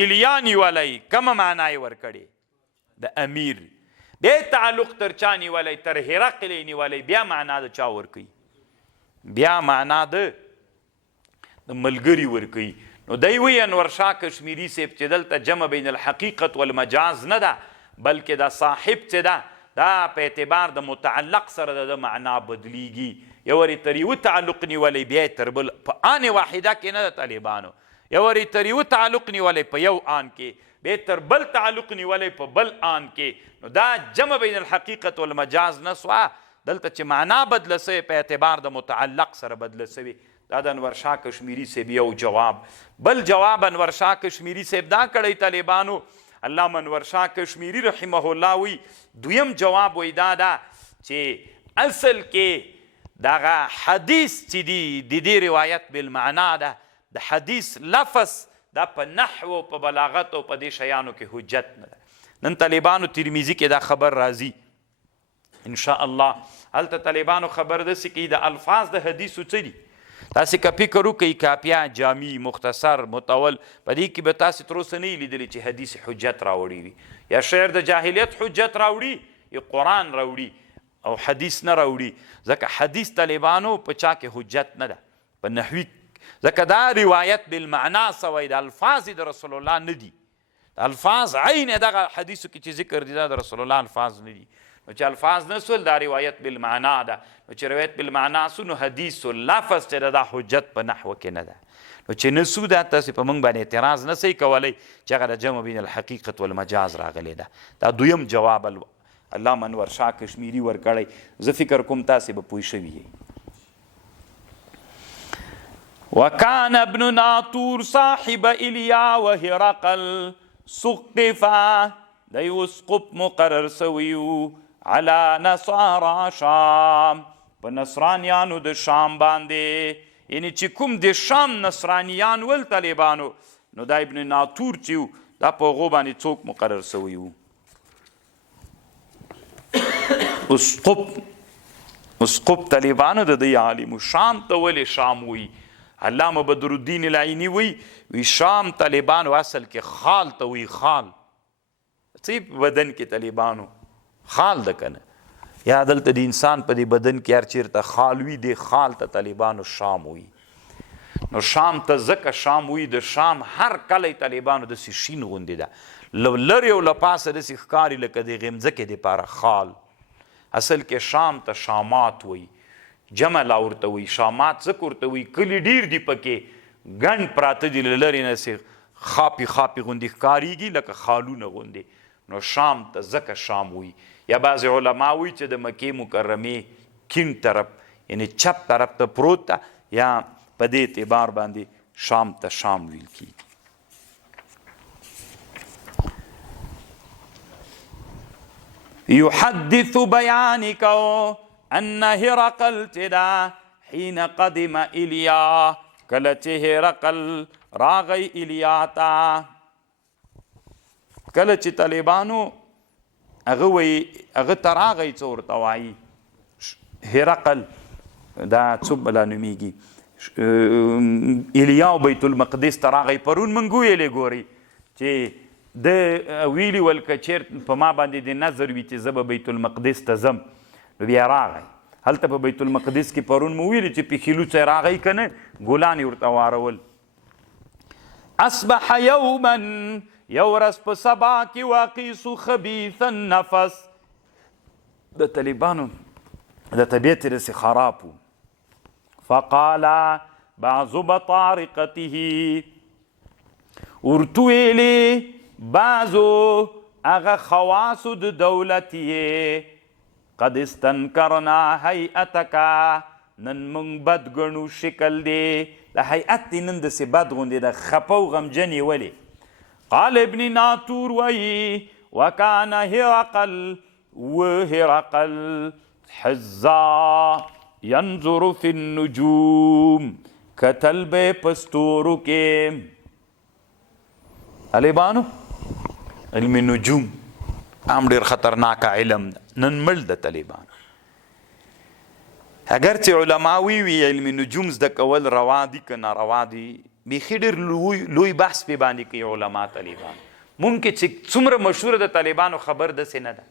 الیا نیولی کومه معنا یې ورکړې؟ د امیر. بیا تعلق تر چا نیولی؟ تر هرقل یې نیولی. بیا معنا د چا ورکوي؟ بیا معنا د ملګري ورکوي. نو دی وی انور شاه کشمیری صاحب چې دلته جمع بین الحقیقت والمجاز نه ده، بلکې دا صاحب چې ده دا په اعتبار د متعلق سره د معنا بدلیږي. یو وری تر یو تعلق نیولی بیا تر بل په آن واحده کې نه ده طالبانو. یو وری تر یو تعلق نیولی په یو آن کې، بیا تر بل تعلق نیولی په بل آن کې. نو دا جمع بین الحقیقت والمجاز نه سوه. دلته چې معنا بدله سوی په اعتبار د متعلق سره بدله سوی. دا د انور شاه کشمیری صاحب یو جواب. بل جواب انور شاه کشمیری صاحب دا کړی طالبانو، علامه انور شاه کشمیری رحمه الله وی دویم جواب وی دا ده چې اصل کې دغه حدیث چې دی د دې روایت بالمعنا ده، د حدیث لفظ دا په نحو او په بلاغت او په دې شیانو کې حجت نه ده. نن طالبانو ترمیزی کې دا خبر راځي انشاء الله. هلته طالبانو خبر داسې کوي د الفاظ د حدیثو څه دي. تاسې که فکر وکئ کاپیا جامع مختصر مطول په دې کې به تاسې تر اوسه نه یې لیدلی چې حدیث حجت راوړي وي. یا شعر د جاهلیت حجت راوړي، یا قرآن راوړي او حدیث نه راوړي. ځکه حدیث طالبانو په چا کې حجت نه ده، په نحوي ځکه دا روایت بالمعنا سوی د الفاظ د رسول الله نه دي الفاظ عین دغه حدیثو کې چې ذکر دي دا د رسول الله الفاظ نه دي نو چې الفاظ نه سول دا روایت بالمعنا ده نو چې روایت بالمعنا سو نو حدیث لفظ چې دا حجت په نحو کې نه ده نو چې نه سو دا تاسې په موږ باندې اعتراض نه صحیح کولی چې هغه د جمع بین الحقیقت والمجاز راغلی ده دا دویم جواب علامه انور شاه کشمیري ورکړی زه فکر کوم تاسې به پوه شوي یئ وكان ابن ناطور صاحب إليا وهرقل سقفا د اسقف مقرر سویو على نصارى شام په نصرانیانو د شام باندې یعنی چې کوم د شام نصرانیان ول طالبانو نو دا ابن ناطور چې دا په هغو باندې څوک مقرر سوی و اسقف طالبانو د دوی عالم شام ته ولې شام وی علامه بدرالدین العینی وی شام طالبانو اصل کې خال ته وی خال څه په بدن کې طالبانو خال ده کنه یا دلته د انسان په دې بدن کې هر چیرته خال وي د خال ته طالبانو شام وی نو شام ته ځکه شام وی د شام هر کلی طالبانو داسې شین غوندې ده لرې او له پاسه داسې ښکاري لکه د غمځکې دپاره خال اصل کې شام ته شامات وی جمع لا ورته وی شامات ځکه ورته وی کلي ډیر دي پکې ګڼ پراته دي له لرې نه سې خاپي خاپي غوندې ښکارېږي لکه خالونه غوندې نو شام ته ځکه شام وی یا بعضې علما وی چې د مکې مکرمې کیڼ طرف یعنی چپ طرف ته پروت ده یا په دې اعتبار باندې شام ته شام ویل کیږي يحدث بيانك ان هرقل تدا حين قدم إليا کله چې هرقل راغی إليا ته کله چې طالبانو هغه ته راغی څه ورته وایي هرقل دا څوک بلا نومیږي إليا او بیت المقدس ته راغی پرون موږ ویلې ګورئ چې د ویلي ول که چېرته په ما باندې د نظر وي چې زه به بیت المقدس ته ځم نو بیا راغی هلته په بیت المقدس کې پرون مو ویلي چې پښیلوڅی راغی که نه ګلان یې ورته وارول اصبح یوما یو ورځ په سبا کې واقع سو خبیث النفس د طالبانو د طبیعت یې داسې خراب و فقال بعض بطارقته ورته ویلې بعضو هغه خواصو د دولت یې قد استنکرنا هیئتک نن موږ بد ګڼو شکل دی د هیئت دی نن داسې بد غوندې د خپه و غمجن یې ولې قال ابن ناطور وایي وکان هرقل حزا ینظر فی النجوم کتل به په ستورو کې طالبانو علم نجوم هم ډېر خطرناکه علم ده نن مړ د طالبانو اگر چې علما وي علم نجوم زده کول روا دي که ناروا دي بیخي ډېر لوی بحث پې باندې کوي علما طالبان ممکن چې څومره مشهوره د طالبانو خبر داسې نه ده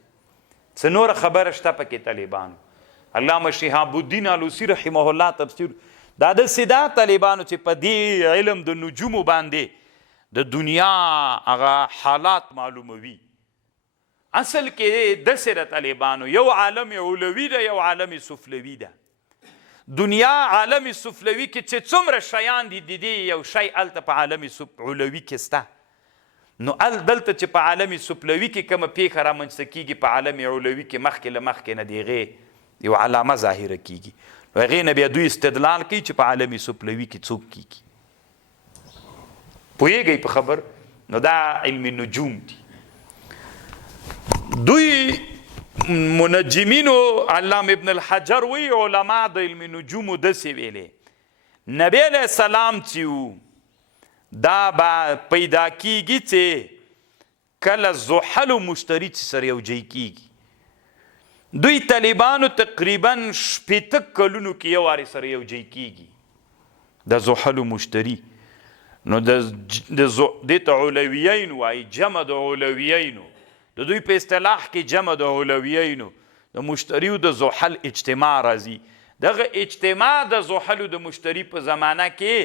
څه نوره خبره شته پکې طالبانو علامه شهاب الدین علوسي رحمه الله تفسیر دا داسې دا طالبانو چې په دې علم د نجومو باندې د دنیا هغه حالات معلوموي اصل کې داسې د طالبانو یو عالم علوي ده یو عالم سفلوي ده دنیا عالم سفلوي کې چې څومره شیان دي د دې یو شی هلته په عالم علوي کې شته نو دلته چې په عالم سفلوي کې کومه پیښه رامنځته کېږي په عالم علوي کې مخکې له مخکې نه د هغې یو علامه ظاهره کېږي نو هغې نه بیا دوی استدلال کوي چې په عالم سفلوي کې څوک کېږي پوهېږئ په خبر نو دا علم نجوم دي دوی منجمینو علامه ابن الحجر وی علما د علم نجومو داسې ویلې نبی علیه السلام چې دا به پیدا کیږي چې کله زحل و مشتري چې سره یو ځای کیږي دوی طالبانو تقریبا 80 کلونو کې یو وارې سره یو ځای کیږي د زحل و مشتري نو دې ته علویین وایي جمع د علویینو د دوی په اصطلاح کې جمع د علویینو د مشتری او د زحل اجتماع راځي دغه اجتماع د زحلو د مشتري په زمانه کې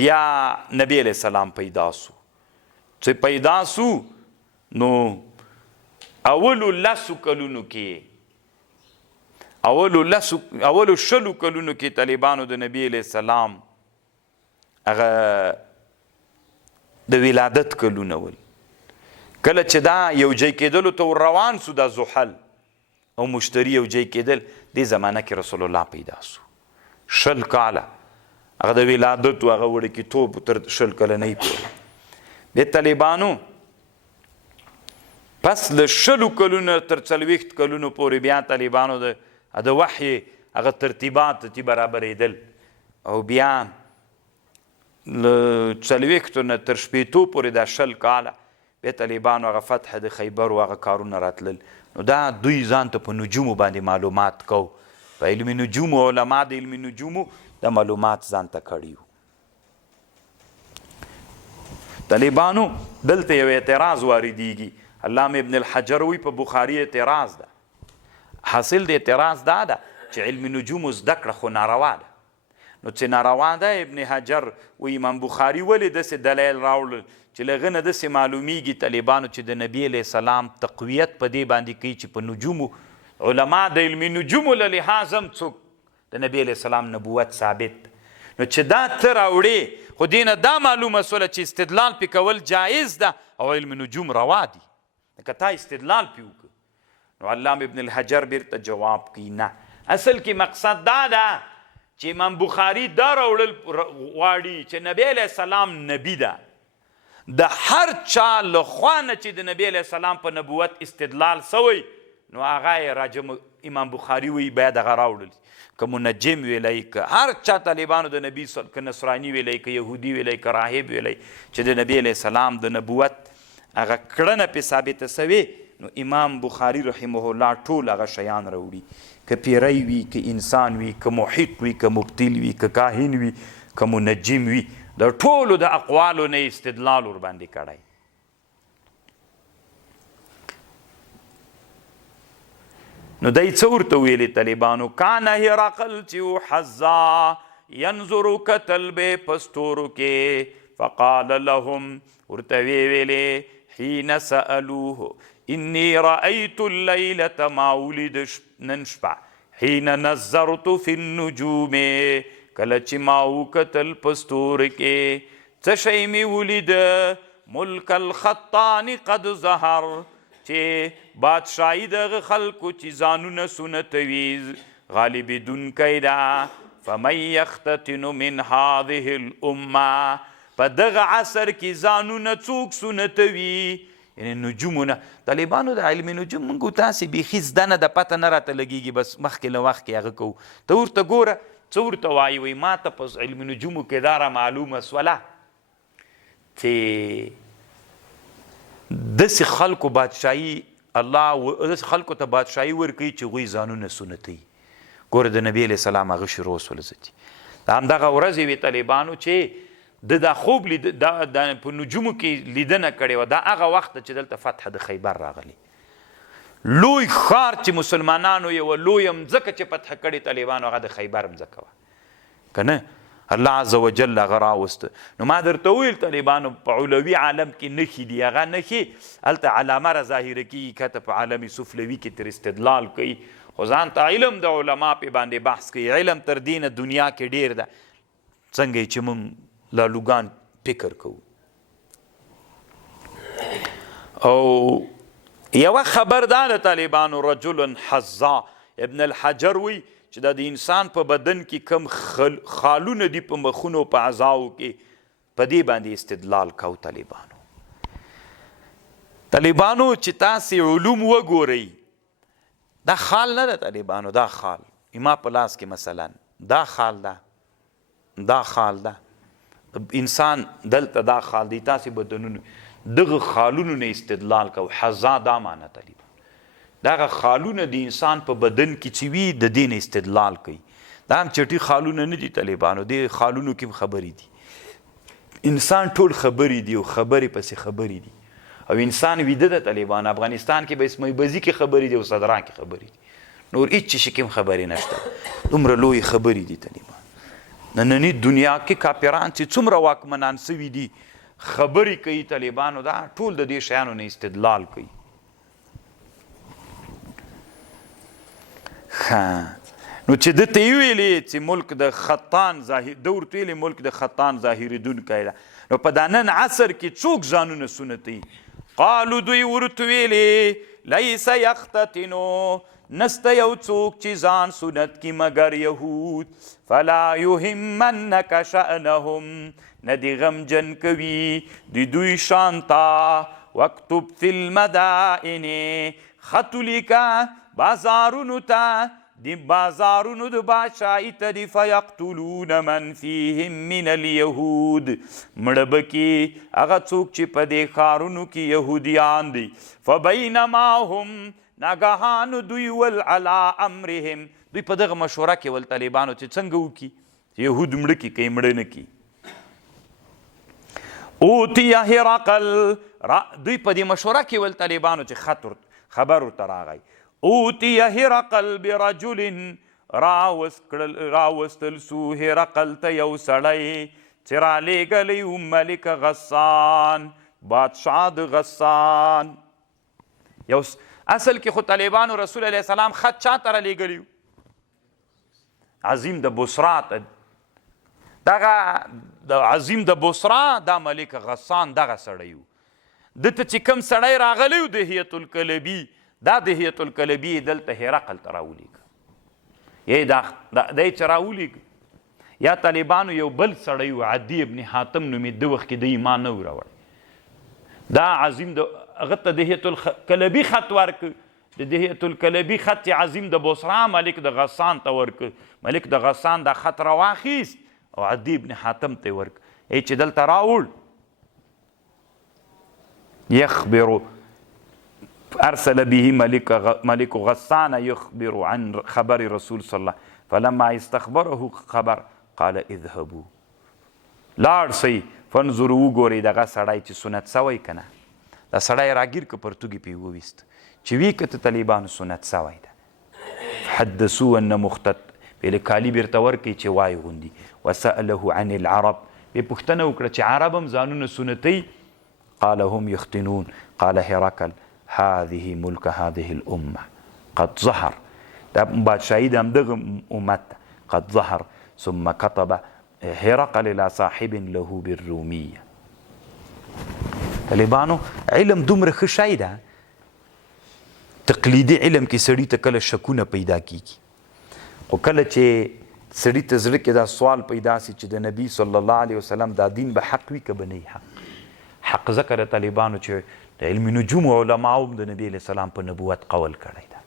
بیا نبی علیہ السلام پیدا سو چې پیدا سو نو اولو لسو کلونو کې اولو شلو کلونو کې طالبانو د نبی علیہ السلام هغه د ولادت کلونه ول کله چې دا یو ځای کېدلو ته روان سو دا زحل او مشتری یو ځای کېدل دې زمانه کې رسول الله پیدا سو شل کاله هغه د ولادت هغه وړکیتوب تر شل کلنۍ پورې د طالبانو پس له شلو کلونو تر 40 کلونو پورې بیا طالبانو د وحی هغه ترتیبات تی برابرېدل او بیا له 40 نه تر 80 پورې دا شل کاله بیا طالبانو هغه فتح د خیبر او هغه کارونه راتلل نو دا دوی ځان ته په نجومو باندې معلومات کو په علم نجومو علما د علم نجومو د معلومات ځان ته کړي طالبانو دلته یو اعتراض واردېږي علامه ابن الحجر وی په بخاري اعتراض ده حاصل د اعتراض دا ده چې علم نجومو زده کړه خو ناروا ده نو چې ناروا ده ابن حجر و امام بخاري ولې داسې دلایل راوړل چې له هغه نه داسې معلومیږي طالبانو چې د نبي علیه السلام تقویت په دې باندې کوي چې په نجومو علما د علم نجومو له لحاظ هم څوک د نبي علیه السلام نبوت ثابت نو چې دا ته راوړې خو دې نه دا معلومه سوله چې استدلال پې کول جایز ده او علم نجوم روا دي لکه تا استدلال پې وکړه نو علامه ابن الحجر بیرته جواب کوي نه اصل کې مقصد دا ده چې امام بخاري دا راوړل غواړي چې نبی علیه السلام نبی ده د هر چا له خوا نه چې د نبی علیه السلام په نبوت استدلال سوی نو هغه یې راجم امام بخاري وی باید هغه راوړل که منجم ویلی که هر چا طالبانو د نبی که نصرانی ویلی که یهودي ویلی که راهب ویلی چې د نبی علیه السلام د نبوت هغه کړنه پې ثابته سوې نو امام بخاري رحمه الله ټول هغه شیان راوړي که پیری وي که انسان وي که محیط وي که مبتل وي که کاهن وي که منجم وي د ټولو د اقوالو نه استدلال ورباندې کړی نو دی څه ورته ویلې طالبانو کانه هرقل چې حظا ینظر کتل به په ستورو کې فقال لهم ورته ویلې حین سألوه انی رأیت اللیلة ما ولد نن شپه حین نظرت فی النجوم کله چې ما وکتل په ستورو کې څه شی مې ولید ملک الخطان قد ظهر چې بادشاهي دغه خلکو چې ځانونه سنتوي غالبېدونکی ده فمن یختتن من هذه الامه په دغه عصر کې ځانونه څوک سنتوي یعنې نجومونه طالبانو د علم نجوم موږ تاسې بیخي زده نه ده پته نه راته لګېږي بس مخکې له وخت کې هغه کوو ته ورته ګوره څه ورته وایي وایي ما ته په علم نجومو کې دا را معلومه سوله چې داسې خلکو بادشاهي الله داسې خلکو ته بادشاهي ورکوي چې هغوی ځانونه سنتوي ګوره د نبي علیه السلام هغه شروع سوله ځتي د همدغه ورځې وې طالبانو چې د دا خوب په نجومو کې لیدنه کړې وه دا هغه وخت چې دلته فتح د خیبر راغلی لوی ښار چې مسلمانانو یوه لویه مځکه چې فتح کړې طالبانو هغه د خیبر مځکه وه که نه الله عز وجل هغه راوسته نو ما درته وویل طالبانو په علوي عالم کې نښې دي هغه نښې هلته علامه را ظاهره کېږي کته په عالم سفلوي کې تر استدلال کوي خو ځان ته علم د علما پې باندې بحث کوي علم تر دې نه دنیا کې ډېر ده څنګه چې موږ لالوګان فکر کوو او یوه خبر دا د طالبانو رجل حظا ابن الحجر وی چې دا د انسان په بدن کې کم خالونه دي په مخونو په اعضاو کې په دې باندې استدلال کو طالبانو چې تاسې علوم وګورئ دا خال نه ده طالبانو دا خال ما په لاس کې مثلا دا خال ده انسان دلته دا خال دی تاسې بدنونو دغه خالونو نه استدلال کو حظا دا معنی طالبان دغه خالونه د انسان په بدن کې چې وي د دې نه استدلال کوي دا هم چټي خالونه نه دي طالبانو دې خالونو کې خبرې دي انسان ټول خبرې دي او خبرې پسې خبرې دي او انسان ویده ده طالبان افغانستان کې به اسماعیل بزي کې خبرې دي او صدران کې خبرې دي نور هیڅ شي کې هم خبرې نشته. دومره لوی خبرې دي طالبان. ننني دنیا کې کافران چې څومره واکمنان سوي دي خبرې کوي طالبانو، دا ټول د دې شیانو نه استدلال کوي. نو چې ده ته یې ویلې چې ملک د خطان ظاهر، ده ورته ویلې ملک د خطان ظاهرېدونکی ده. نو په دا نن عصر کې څوک ځانونه سنتوي؟ قالو دوی ورته ویلې لیس یختتنو، نسته یو څوک چې ځان سنت کی مگر یهود. فلا یهمنک شأنهم، نه دی غمجن کوي د دوی شانتا. واکتب فی المدائن، خط ولیکه بازارونو ته، دی بازارونو د بادشاهي ته دي. فیقتلون من فیهم من الیهود، مړه به کې هغه څوک چې په دې ښارونو کې یهودیان دي. فبینما هم، ناګهانو دوی ول علی امرهم، دوی په دغه مشوره کې ول طالبانو چې څنګه وکړي یهود مړه کړي که یې مړه نه کړي. اوتي هرقل، دوی په دې مشوره کې ول طالبانو چې خبر ورته راغی. اوتي هرقل برجل، راوستل سو هرقل ته یو سړی چې رالیږلی و ملک غسان، بادشاه د غسان. یو اصل کې خو طالبانو رسول علیه السلام خط چا ته رالیږلی و؟ عظیم د بصرا ته. دغه د عظیم د بصرا دا ملک غسان دغه سړی و. ده ته چې کوم سړی راغلی و دحیة الکلبي، دا دحیة الکلبي دلته هرقل ته راولیږه. دی چې راولیږه، یا طالبانو یو بل سړی و عدي ابن حاتم نومې، د وخت کې د ایمان نه و راوړی. دا عظیم د هغه ته دحیة الکلبي خط ورکړ. د دحیة الکلبي خط چې عظیم د بصرا ملک د غسان ته ورکړ. ملک د غسان دا خط راواخیست او عدي ابن حاتم ته یې ورکړ. چې دلته راوړ، یخبرو، ارسل به ملك غسان يخبر عن خبر رسول صلی الله، فلما استخبره خبر قال اذهبوا، لاړ سئ فانظروا، وګورئ دغه سړی چې سنت سوی که نه. دا سړی راګیر که پرتوګې پې وویست چې وی که ته طالبانو سنت سوی ده. حدثو ان مختت، بېله کالي بیرته ورکوي چې وای غوندي. وسأله عن العرب، بې پوښتنه وکړه چې عرب هم ځانونه سنتوي. قال هم يختنون. قال هرقل هذه ملك هذه الأمة قد ظهر، دا بادشاهي د همدغه امت قد ظهر. ثم كتب هرقل إلى صاحب له بالرومية. طالبانو علم دومره ښه شی ده، تقلیدي علم کې سړي ته کله شکونه پیدا کیږي، خو کله چې سړي ته زړه کې دا سوال پیدا سي چې د نبي صلی الله علیه وسلم دا دین به حق وي که به نه حق. حق ځکه د طالبانو چې د علم نجوم علماو هم د نبي علیه السلام په نبوت قول کړی ده.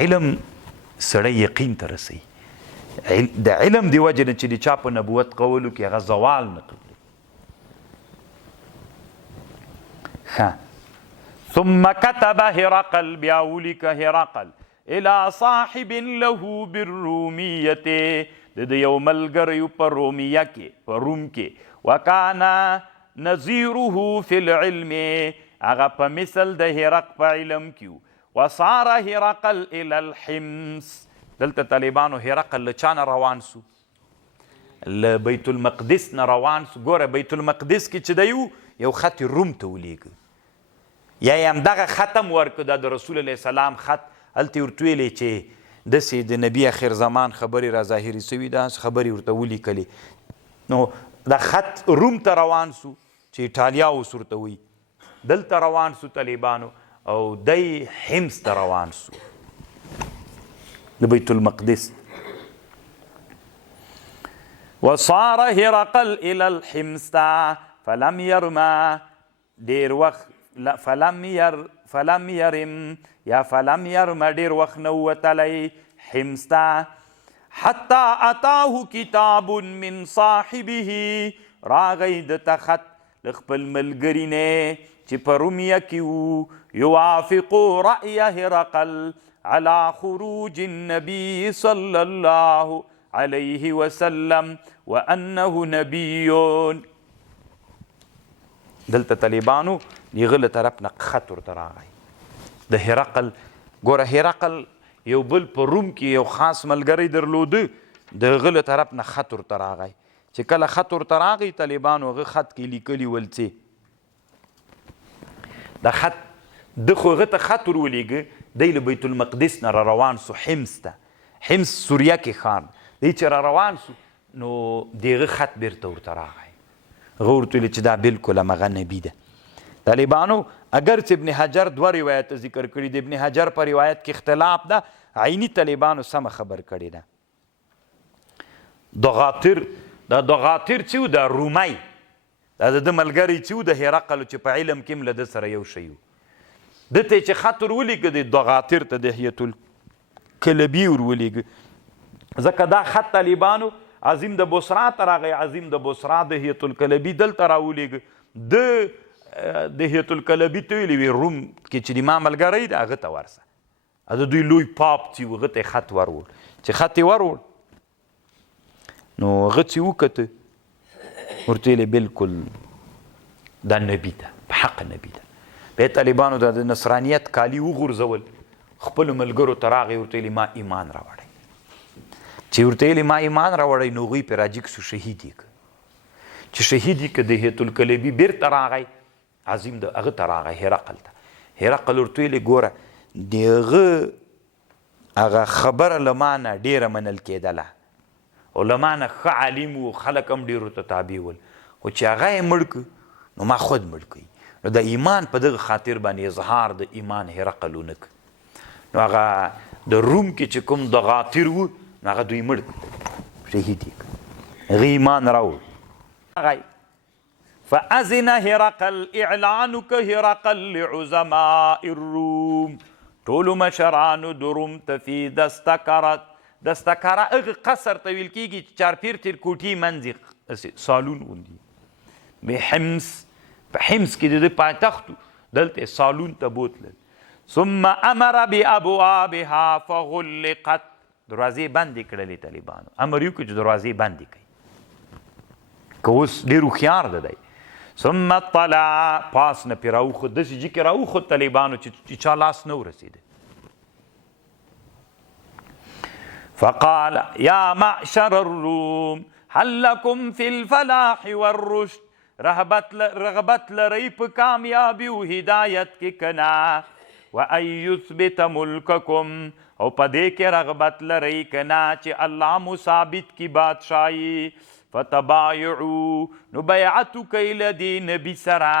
علم سړی یقین ته رسوي. د علم دی وجه نه چې د چا په نبوت قولو کې هغه زوال نه قبلوي. ثم كتب هرقل، بیا ولیکه هرقل الى صاحب له بالرومیة، د یو ملګری په رومیه کې، په روم کې. وکانا نظیره فی العلم، هغه په مثل د هرق په علم کې. وصار هرقل الى الحمص، دلته طالبانو هرقل له چا نه روان سو؟ له بیت المقدس نه روان سو. ګوره بیت المقدس کې چې دی یو خط روم ته ولیږه، یا یې همدغه ختم ورکړه. دا د رسول علیه السلام خط. هلته یې ورته ویلې چې داسې د نبي اخر زمان خبرې را ظاهرې سوي، داسې خبرې ورته ولیکلې. نو دا خط روم ته روان سو چې ایټالیا اوس ورته وایي. دلته روان سو طالبانو، او دی حمص ته روان سو د بیت المقدس. وصار هرقل الى الحمص فلم يرمى، ډېر وخت فلم يرم یا فلم يرم، ډېر وخت نه وتلی حمص ته. حتی اتاه کتاب من صاحبه، راغی دته خط له خپل ملګري نه چې په رومیه کې و. یوافق رأی هرقل على خروج النبي صلى الله عليه وسلم وأنه نبي. دلته طالبانو دغه له طرف نه خط ورته راغی د هرقل ګوره هرقل یو بل په روم کې یو خاص ملګری درلوده د هغه له طرف نه خط ورته راغی چې کله خط ورته راغی طالبانو هغه خط کې لیکلي ول چې د خط ده خو هغه ته خط ور ولیږه دی له بیت المقدس نه را روان سو حمص ته حمص سوریه کې ښار دی چې را روان سو نو د هغه خط بیرته ورته راغی هغه ورته ویل چې دا بلکل همغه نبي ده طالبانو اگر چې ابن حجر دوه روایت ذکر کړي د ابن حجر په روایت کې اختلاف ده عیني طالبانو سمه خبر کړي ده دغاطر دا دغاطر چې و دا رومی دا د ملګری چې و د هرقل چې په علم کې هم له ده سره یو شی و ده ته چې خط ور ولیږه د دغاطر ته دحیة الکلبي ور ولیږه ځکه دا خط طالبانو عظیم د بصرا ته راغی عظیم د بصرا دحیة الکلبي دلته راولیږه د دحیة الکلبي ته ویلي وي روم کې چې د ما ملګری دی هغه ته ورسه د دوی لوی پاپ چې و هغه ته یې خط ورول چې خط یې ورول نو هغه چې وکته ورته ویلې بلکل دا نبي ده په حق نبي ده بیا طالبانو د نصرانیت کالي وغورځول خپلو ملګرو ته راغی ورته ویلې ما ایمان راوړی چې ورته ویلې ما ایمان راوړی نو هغوی پرې راجګ سو شهید یې که چې شهید یې که دحیة الکلبي بیرته راغی عظیم د هغه ته راغی هرقل ته هرقل ورته ویلې ګوره د هغه خبره له ما نه ډېره منل کېدله او له ما نه ښه عالم و خلک هم ډېر ورته تابع ول خو چې هغه یې مړ که نو ما خود مړ کوي نو د ایمان په دغه خاطر باندې اظهار د ایمان هرقل ونه که نو هغه د روم کې چې کوم دغاطر و نو هغه دوی مړ شهید یې که هغه ایمان راوړ فأذن هرقل اعلان که هرقل لعظماء الروم ټولو مشرانو د روم ته فی دستکرت دستکره هغه قصر ته ویل کېږي چې چارپیر تیر کوټې منځ سالون غوندي بحمص په حمص کې د ده پایتخت دلته سالون ته بوتلل ثم امر بابوابها فغلقت دروازې بندې کړلې طالبانو امر یو چې دروازې بندې کړي که اوس ډېر هوښیار ده دی ثم طلع پاس نه پرې راوخوت داسې جي کې راوخوت طالبانو چې چا لاس نه ورسېده فقال يا معشر الروم هل لكم في الفلاح والرشد رغبت لرئ په کامیابي و هدایت کې کنا وان يثبت ملککم او په دې کې رغبت لرئ کنا چې الله مو ثابت کی بادشاهي فتبایعوا نو بیعت کوئ له دې نبي سره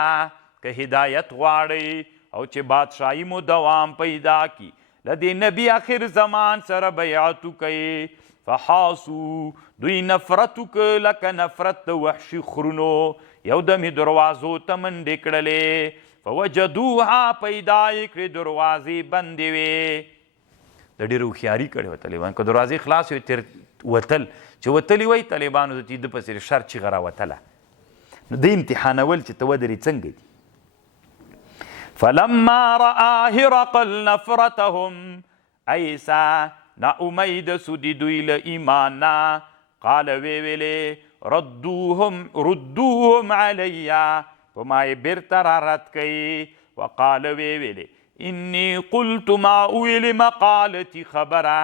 که هدایت غواړئ او چې بادشاهي مو دوام پیدا کی له دې نبي آخر زمان سره بیعت کوئ فحاصو دوی نفرت وکړه لکه نفرت د وحشي خرونو یو دمې دروازو ته منډې کړلې فوجدوها پیدا یې کړې دروازې بندې وې د ډېره هوښیاري کړې وه طالبان که دروازې خلاص وې تېر وتل چې وتلي وی طالبانو د ده پسې شر چیغه راوتله نو ده امتحانول چې ته ودرې څنګه دي فلما رأى هرقل نفرتهم ایسا نا امید سو دی دوی له ایمان نه قال ویلې ردوهم علیا په ما یې بیرته را رد کوي وقال ویلې انی قلت ما ویلې مقالتي خبره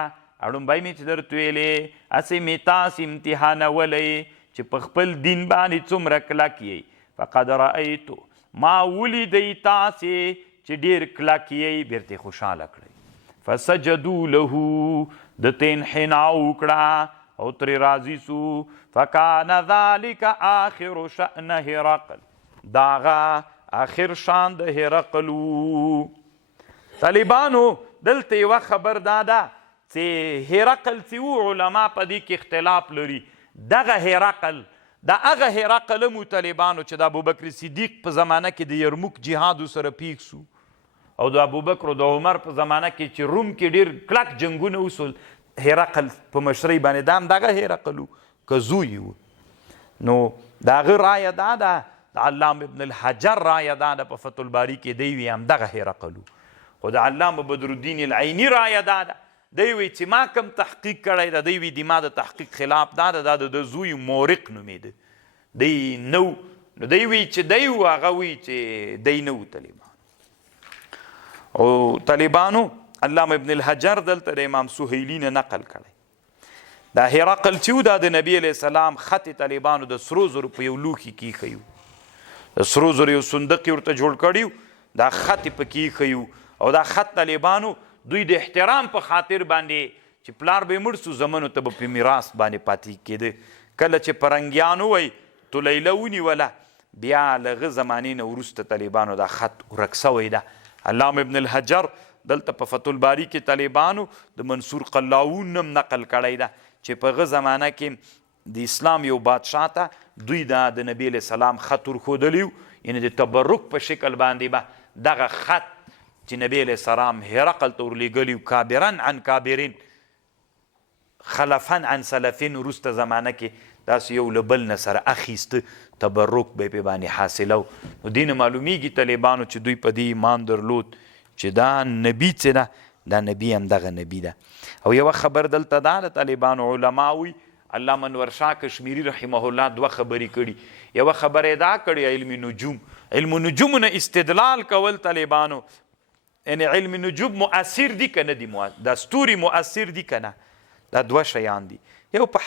اړومبی مې چې درته ویلې هسې مې تاسې امتحانولی چې په خپل دین باندې څومره کلک یئ فقد رأیتو ما ولیدی تاسې چې ډېر کلک یئ بیرته خوشحاله کړئ فسجدوا له د ته انحناء وکړه او ترې راضي سو فکان ذلک آخر شأن هرقل دا هغه آخر شان د هرقل و طالبانو دلته یوه خبر دا ده چې هرقل چې و علما په دې کې اختلاف لري دغه هرقل د هغه هرقل هم طالبانو چې د ابوبکر صدیق په زمانه کې د یرموک جهادو سره پیښ سو او د ابوبکر او د عمر په زمانه کې چې روم کې ډېر کلک جنګونه وسول هرقل په مشرۍ باندې دا هم دغه هرقل و که زوی و نو د هغه رایه دا ده د علامه ابن الحجر رایه دا ده په فتح الباري کې دی وي هم دغه هرقل و خو د علامه بدرالدین العیني رایه دا ده دی وی چې ما کم تحقیق کړی ده دی وی د ما د تحقیق خلاف دا ده دا د زوی مورق نومېده دی نو نو دی وی چې دی و هغه وی چې دی نه و طالبان او طالبانو علامه ابن الحجر دلته د امام سهیلي نه نقل کړی دا هرقل چې و دا د نبی علیه السلام خط طالبانو د سرو زرو په یو لوښي کې ایښی د سرو زرو یو صندوق یې ورته جوړ کړی دا خط یې پکې ایښی او دا خط طالبانو دوی د احترام په خاطر باندې چې پلار به یې مړ سو زمنو ته به په میراث باندې پاتې کېده کله چې پرنګیان ووایي تولیله ونیوله بیا له هغه زمانې نه وروسته طالبانو دا خط ورک سوی ده علامه ابن الحجر دلته په فتح الباري کې طالبانو د منصور قلاوون نم نقل کړی ده چې په هغه زمانه کې د اسلام یو بادشاه ته دوی د نبی علیه السلام خط ورښودلی و یعنې د تبرک په شکل باندې به دغه خط چې نبی علیه السلام هرقل ته ورلیږلی و کابرن عن کابرین خلفن عن سلفین وروسته زمانه کې داسې یو له بل نه سره اخیسته تبرک به یې باندې حاصلو نو دې نه معلومیږي طالبانو چې دوی په دې ایمان درلود چې دا نبی چې ده دا نبی هم دغه نبی ده او یوه خبر دلته دا د طالبانو علما وي علامه انور شاه کشمیري رحمه الله دوه خبرې کړي یوه خبره یې دا کړې علم نجوم علم نجوم نه استدلال کول طالبانو یعنی علم نجوم مؤثر دي که نه دي دا ستوري مؤثر دي که نه دا دوه شیان دي یو په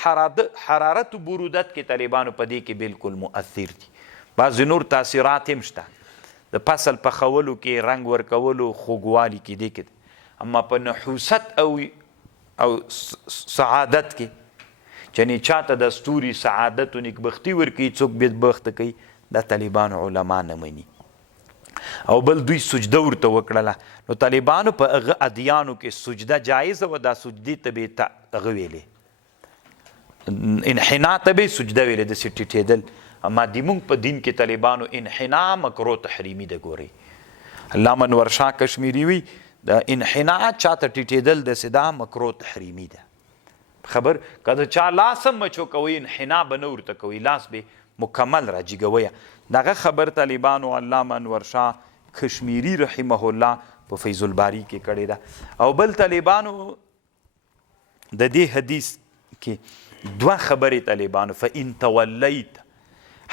حرارت و برودت کې طالبانو په دې کې بالکل مؤثر دي بعضې نور تاثیرات هم شته د فصل پخولو کې رنګ ورکولو خوږوالي کې دې کې اما په نحوست او سعادت کې چې چاته د ستوري سعادت و نیکبختي ورکوي څوک بدبخته کوي دا طالبانو علما نه مني او بل دوی سجده ورته وکړله نو طالبانو په هغه ادیانو کې سجده جایزه وه دا سجدې ته به یې هغه ویلې انحنا ته به یې سجده ویلې داسې ټیټېدل اما دیمونږ په دین کې طالبانو انحنا مکرو تحریمي ده ګورئ علامه انور شاه کشمیري وي د انحنا چاته ټیټېدل داسې دا مکرو تحریمي ده خبر که د چا لاس هم مچو کوئ انحنا به نه ورته کوئ لاس به مکمل راجیګویه دغه خبر طالبانو علامه انور شاه کشمیري رحمه الله په فیض الباري کې کړې ده او بل طالبانو د دې حدیث کې دوه خبرې طالبانو فإن تولیت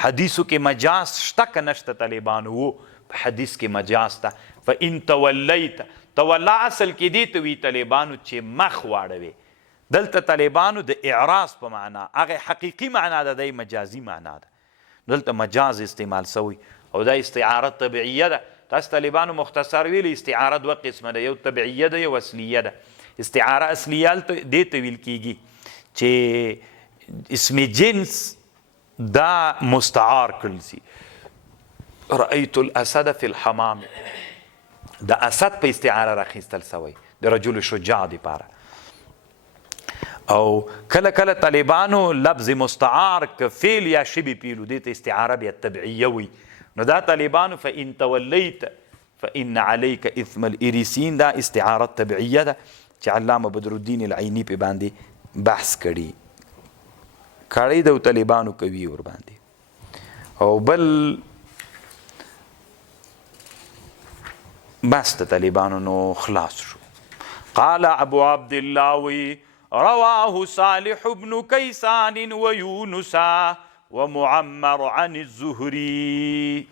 حدیثو کې مجاز شته که نشته طالبانو وو په حدیث کې مجاز ته فإن تولیت تولا اصل کې دې ته وي طالبانو چې مخ واړوي دلته طالبانو د اعراض په معنا هغه حقیقي معنا ده دی مجازي معنا ده دلته مجاز استعمال سوی او دا استعاره طبیعیه ده تاسو طالبانو مختصر ویلي استعاره دوه قسمه ده یو طبیعیه ده یو اصلیه ده استعاره اصلیه دې ته ویل کیږي چې اسم جنس دا مستعار کړل سي رأيت الاسد في الحمام د اسد په استعاره راخیستل سوی د رجل شجاع دپاره او کله کله طالبانو لفظ مستعار که فعل یا شبه پیلو دې ته استعاره بیا تبعیه وي نو دا طالبانو فإن تولیت فإن عليك إثم الإريسين دا استعاره تبعیه ده چې علامه بدرالدین العینی په باندې بحث کړي کړی د طالبانو کوي ور باندې او بل بس د طالبانو نو خلاص شو قال ابو عبد الله رواه صالح بن كيسان ويونس ومعمر عن الزهري